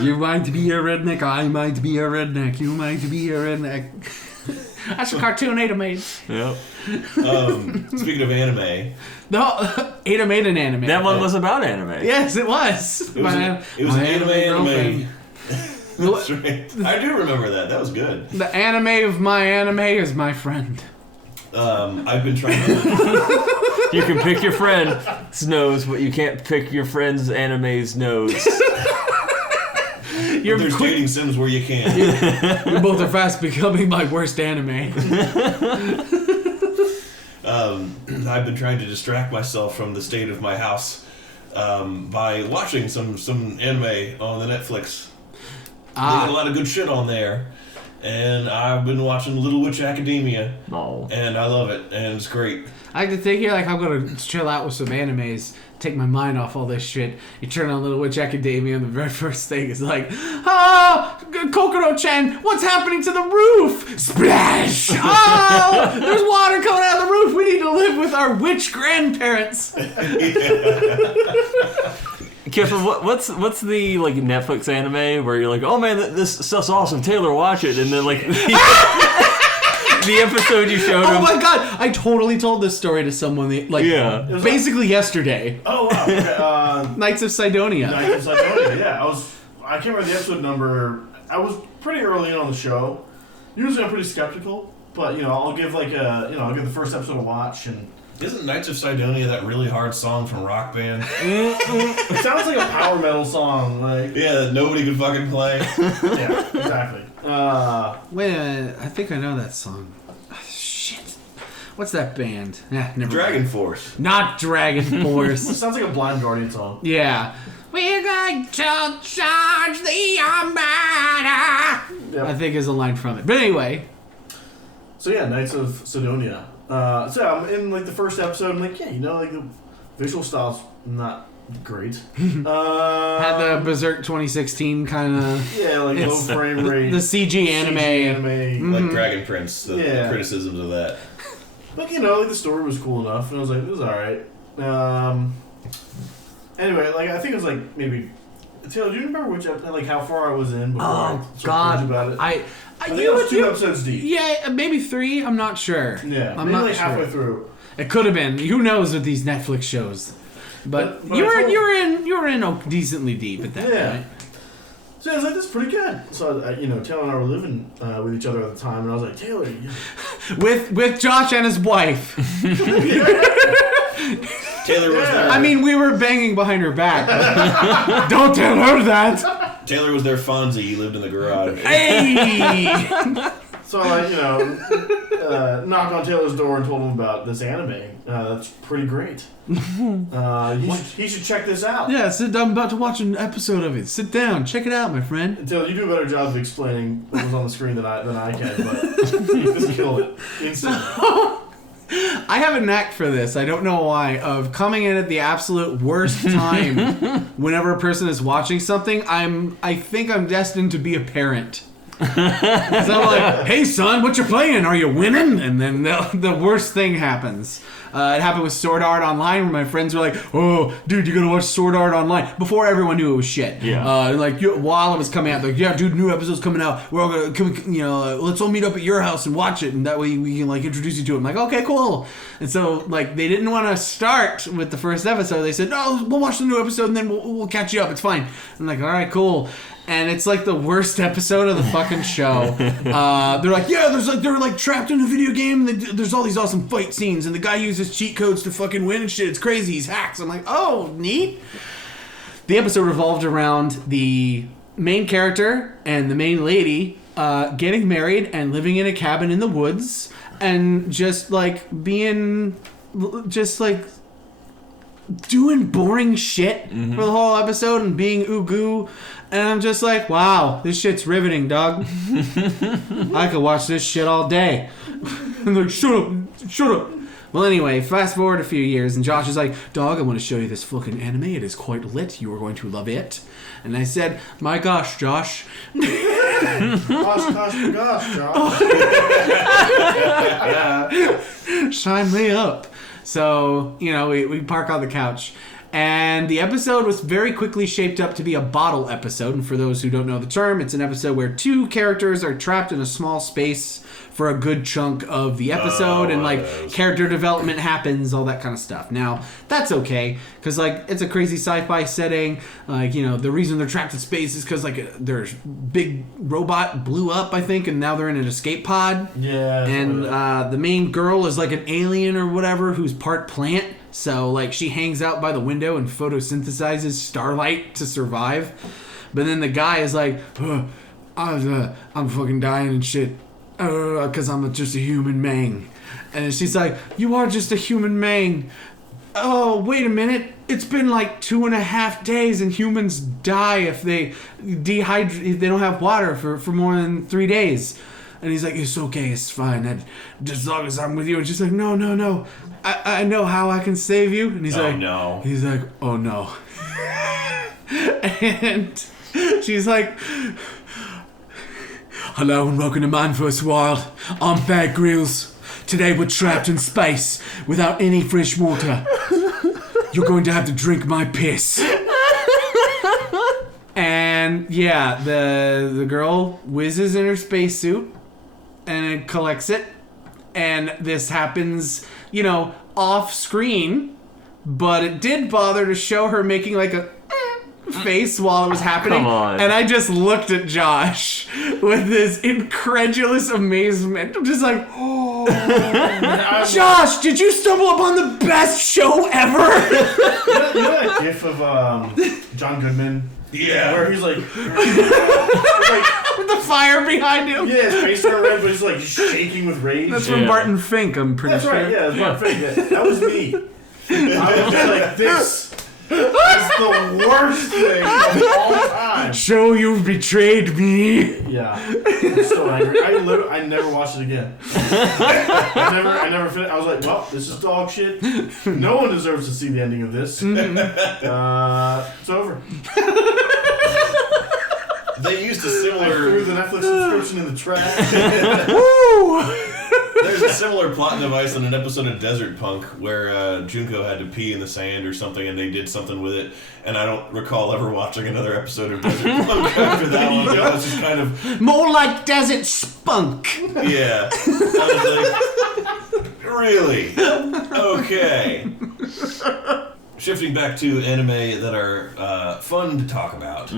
You might be a redneck, I might be a redneck, you might be a redneck. That's a cartoon Ada made. Yep. Speaking of anime, No, Ada made an anime. That one was about anime. Yes, it was. it was an anime. That's right. I do remember that. That was good. The anime of my anime is my friend. I've been trying to. You can pick your friend's nose, but you can't pick your friend's anime's nose. You're There's quick, dating sims where you can. you both are fast becoming my worst anime. I've been trying to distract myself from the state of my house by watching some anime on the Netflix. They got a lot of good shit on there, and I've been watching Little Witch Academia, No. and I love it, and it's great. I like to think here, like, I'm gonna chill out with some animes, take my mind off all this shit. You turn on Little Witch Academia, and the very first thing is like, Kokoro-chan, what's happening to the roof? Splash! Oh, there's water coming out of the roof. We need to live with our witch grandparents. Kiffin, what's the like Netflix anime where you're like, oh man, this stuff's awesome, Taylor, watch it, and then like the episode you showed Oh him. my god, I totally told this story to someone, like, Yeah. basically yesterday. Oh, wow. Okay, Knights of Sidonia. Knights of Sidonia, yeah. I can't remember the episode number. I was pretty early in on the show. Usually I'm pretty skeptical, but, I'll give I'll give the first episode a watch, and Isn't Knights of Sidonia that really hard song from Rock Band? it sounds like a power metal song, like, Yeah, that nobody could fucking play. yeah, exactly. Wait a minute, I think I know that song. Shit. What's that band? Never Dragon mind. Force. Not Dragon It Force. sounds like a Blind Guardian song. Yeah. We're going to charge the Armada. Yep. I think is a line from it. But anyway. So yeah, Knights of Sidonia. So yeah, I'm in like the first episode. I'm like, yeah, like the visual style's not great. Had the Berserk 2016 kind of Yeah, like low It's frame rate. the CG anime. anime. Like Dragon Prince, the Yeah. criticisms of that. But like the story was cool enough, and I was like, it was alright. Anyway, like I think it was like maybe. Taylor, do you remember like how far I was in before I Oh sort of God! told you about it? I think you it was would 2 episodes deep. Yeah, maybe 3. I'm not sure. Yeah, I'm maybe not like sure. halfway through. It could have been. Who knows with these Netflix shows? But But you I were in decently deep at that Yeah. point. So I was like, this is pretty good. So Taylor and I were living with each other at the time, and I was like, Taylor, With Josh and his wife. Taylor was there. I mean, we were banging behind her back. Don't tell her that. Taylor was their Fonzie. He lived in the garage. Hey. So I, knocked on Taylor's door and told him about this anime. That's pretty great. He should check this out. Yeah, I'm about to watch an episode of it. Sit down, check it out, my friend. Taylor, you do a better job of explaining what was on the screen than I can, but you just killed it instantly. I have a knack for this, I don't know why, of coming in at the absolute worst time whenever a person is watching something. I think I'm destined to be a parent. So I'm like, hey son, what you playing? Are you winning? And then the worst thing happens. It happened with Sword Art Online, where my friends were like, oh, dude, you gotta watch Sword Art Online. Before everyone knew it was shit. Yeah. While it was coming out, like, yeah, dude, new episode's coming out. We're all gonna, let's all meet up at your house and watch it, and that way we can, introduce you to it. I'm like, okay, cool. And so, they didn't want to start with the first episode. They said, no, we'll watch the new episode, and then we'll catch you up. It's fine. I'm like, all right, cool. And it's the worst episode of the fucking show. They're like, yeah, they're trapped in a video game. There's all these awesome fight scenes, and the guy uses cheat codes to fucking win and shit. It's crazy. He's hacks. I'm like, oh, neat. The episode revolved around the main character and the main lady getting married and living in a cabin in the woods, and just being doing boring shit for the whole episode and being ugu. And I'm just like, wow, this shit's riveting, dog. I could watch this shit all day. I'm like, shut up. Well, anyway, fast forward a few years, and Josh is like, dog, I want to show you this fucking anime. It is quite lit. You are going to love it. And I said, my gosh, Josh. Gosh, Josh. Shine me up. So, we park on the couch. And the episode was very quickly shaped up to be a bottle episode. And for those who don't know the term, it's an episode where two characters are trapped in a small space for a good chunk of the episode. Character development happens, all that kind of stuff. Now, that's okay. Because, it's a crazy sci-fi setting. The reason they're trapped in space is because, their big robot blew up, I think. And now they're in an escape pod. Yeah. And the main girl is an alien or whatever who's part plant. So, she hangs out by the window and photosynthesizes starlight to survive. But then the guy is like, I'm fucking dying and shit. Because I'm just a human being. And she's like, you are just a human being. Oh, wait a minute. It's been 2.5 days and humans die if they dehydrate, if they don't have water for more than 3 days. And he's like, it's okay, it's fine. Just as long as I'm with you. And she's like, no. I know how I can save you. And he's no. He's like, oh no. And she's like, hello and welcome to Man vs. Wild. I'm Bear Grylls. Today we're trapped in space without any fresh water. You're going to have to drink my piss. And yeah, the girl whizzes in her spacesuit and collects it. And this happens, off screen, but it did bother to show her making a face while it was happening. Come on. And I just looked at Josh with this incredulous amazement. I'm just like, oh. Josh, did you stumble upon the best show ever? You know that gif of John Goodman? Yeah. Where he's like with the fire behind him. yeah, his face turned red, but he's shaking with rage. That's from Barton Fink, I'm pretty That's sure. right, yeah, it's Barton Fink. Yeah. That was me. I was just like, this is the worst thing of all time. Show you've betrayed me. Yeah, I'm so angry. I never watched it again. I never finished. I was like, well, this is dog shit. No one deserves to see the ending of this. It's over. They used a I similar. threw the Netflix subscription in the trash. Woo! There's a similar plot device in an episode of Desert Punk where Junko had to pee in the sand or something, and they did something with it. And I don't recall ever watching another episode of Desert Punk after that one. So I was just kind of More like Desert Spunk. yeah. I was like, really? Okay. Shifting back to anime that are fun to talk about.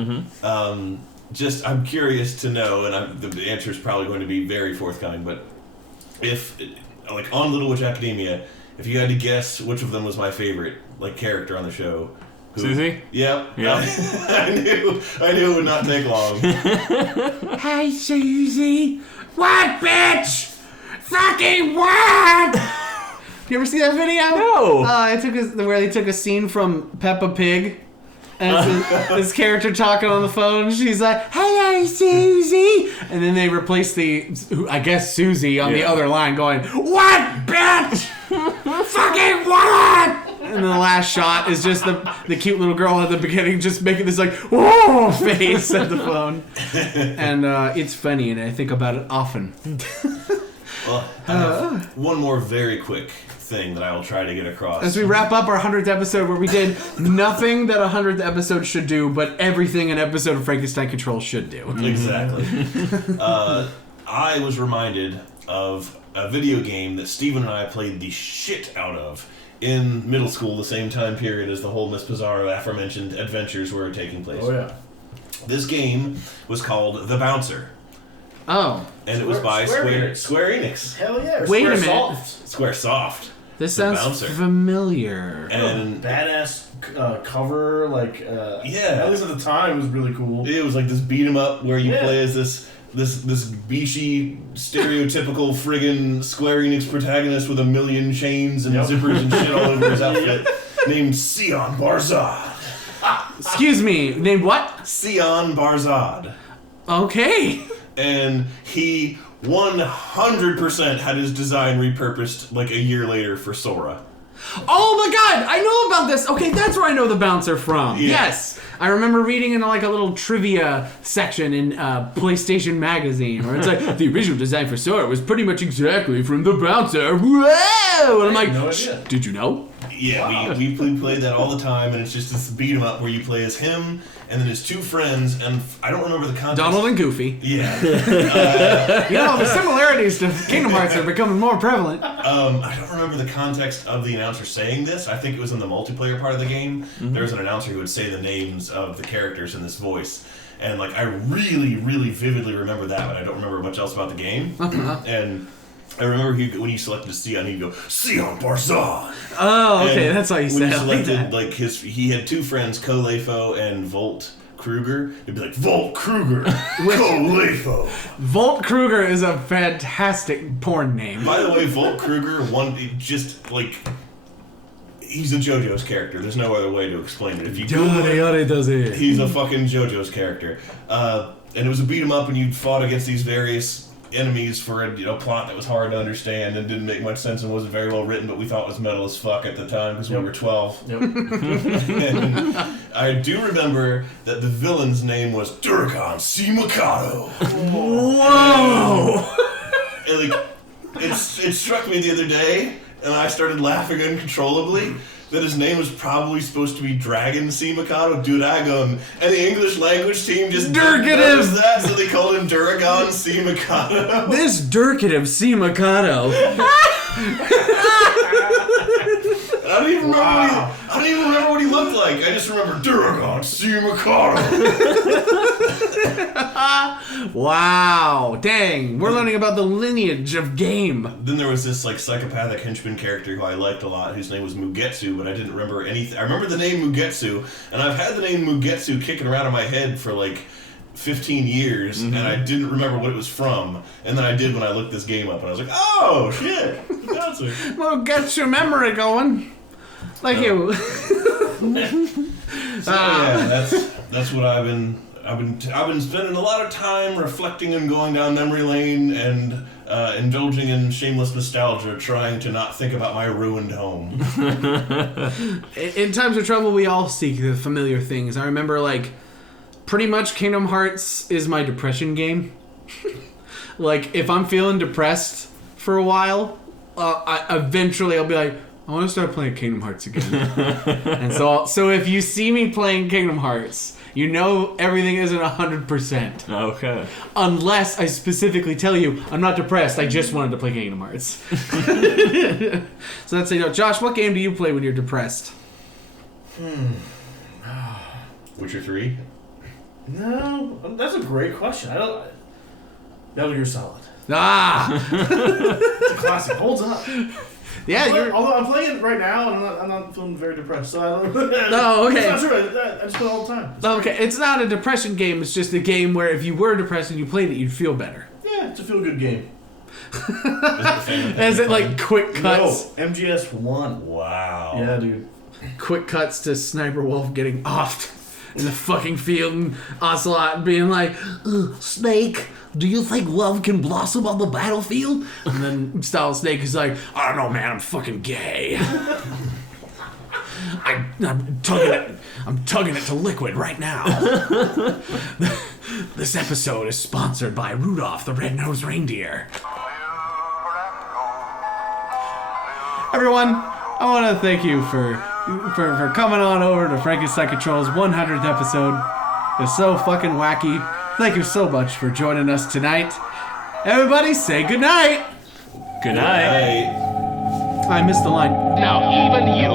I'm curious to know, and the answer is probably going to be very forthcoming, but if, on Little Witch Academia, if you had to guess which of them was my favorite, character on the show, Susie? Yep. Yeah. I knew it would not take long. Hey, Susie. What, bitch? Fucking what? You ever see that video? No. Where they took a scene from Peppa Pig. And it's this character talking on the phone. She's like, "Hey, Susie," and then they replace Susie on the other line, going, "What, bitch? Fucking what?" And the last shot is just the cute little girl at the beginning, just making this like "whoa" face at the phone, and it's funny, and I think about it often. Well, I have one more very quick thing that I will try to get across. As we wrap up our 100th episode, where we did nothing that a 100th episode should do, but everything an episode of Frankenstein Control should do. Exactly. I was reminded of a video game that Steven and I played the shit out of in middle school, the same time period as the whole Miss Bizarro aforementioned adventures were taking place. Oh, yeah. This game was called The Bouncer. Oh. And it was by Square Square Enix. Hell yeah. Wait a minute. Soft. Squaresoft. This The sounds Bouncer. familiar. And Badass cover, like, yeah. at least at the time, it was really cool. it was like this beat 'em up where you Yeah. play as this beachy, stereotypical friggin' Square Enix protagonist with a million chains and Yep. zippers and shit all over his outfit, named Sion Barzad. Excuse me, named what? Sion Barzad. Okay. And he 100% had his design repurposed like a year later for Sora. Oh my god, I know about this. Okay, that's where I know the Bouncer from. Yeah. Yes. I remember reading in like a little trivia section in PlayStation Magazine where it's like, the original design for Sora was pretty much exactly from the Bouncer. Whoa! And I'm like, no idea. Did you know? Yeah, we played that all the time, and it's just this beat 'em up where you play as him and then his two friends, and I don't remember the context. Donald and Goofy. Yeah. You know, the similarities to Kingdom Hearts are becoming more prevalent. I don't remember the context of the announcer saying this. I think it was in the multiplayer part of the game. There was an announcer who would say the names of the characters in this voice. And, like, I really, really vividly remember that, but I don't remember much else about the game. And I remember when he selected Sion, he'd go, Sion Barzad! Oh, okay, And that's how you when say he it. Like selected, that. like, he had two friends, Kolefo and Volt Kruger. He'd be like, Volt Kruger, Kolefo. Volt Kruger is a fantastic porn name. By the way, Volt Kruger, he's a JoJo's character. There's no other way to explain it. If you Google it, does it. he's a fucking JoJo's character. And it was a beat 'em up, and you fought against these various enemies for a plot that was hard to understand and didn't make much sense and wasn't very well written, but we thought was metal as fuck at the time because we were 12. Yep. And I do remember that the villain's name was Durgan C. Mikado. Whoa! And, like, it struck me the other day, and I started laughing uncontrollably, that his name was probably supposed to be Dragon C. Mikado, Duragon, and the English language team just didn't notice that, so they called him Duragon C. Mikado. This Durkative C. Mikado. I don't even remember what he looked like. I just remember Duragon C. Mikado. Wow. Dang. We're learning about the lineage of game. Then there was this like psychopathic henchman character who I liked a lot, whose name was Mugetsu, but I didn't remember anything. I remember the name Mugetsu, and I've had the name Mugetsu kicking around in my head for like 15 years, and I didn't remember what it was from. And then I did when I looked this game up, and I was like, oh shit, Mugetsu. Well, get your memory going. Like you. So yeah, that's what I've been spending a lot of time reflecting and going down memory lane and indulging in shameless nostalgia, trying to not think about my ruined home. In times of trouble, we all seek the familiar things. I remember, like, pretty much Kingdom Hearts is my depression game. Like, if I'm feeling depressed for a while, eventually I'll be like, I want to start playing Kingdom Hearts again. And so if you see me playing Kingdom Hearts, you know everything isn't 100%. Okay. Unless I specifically tell you, I'm not depressed, I just wanted to play Kingdom Hearts. So that's it. Josh, what game do you play when you're depressed? Witcher 3? No, that's a great question. Metal Gear Solid. Ah! It's a classic. Holds up. Yeah, you're. Although I'm playing it right now, and I'm not feeling very depressed. So I don't. Oh, okay. It's not true. I just play it all the time. Okay, it's not a depression game. It's just a game where if you were depressed and you played it, you'd feel better. Yeah, it's a feel-good game. Is it like quick cuts? No, MGS 1. Wow. Yeah, dude. Quick cuts to Sniper Wolf getting offed in the fucking field and Ocelot being like, Snake, do you think love can blossom on the battlefield? And then Solid Snake is like, I don't know, man, I'm fucking gay. I'm tugging it to liquid right now. This episode is sponsored by Rudolph the Red-Nosed Reindeer. Everyone, I want to thank you for coming on over to Frankenstein Control's 100th episode. It's so fucking wacky. Thank you so much for joining us tonight. Everybody say goodnight. Good night. I missed the line. Now even you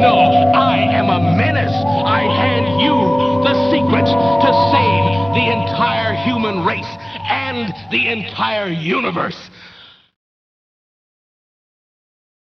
know I am a menace. I hand you the secrets to save the entire human race and the entire universe.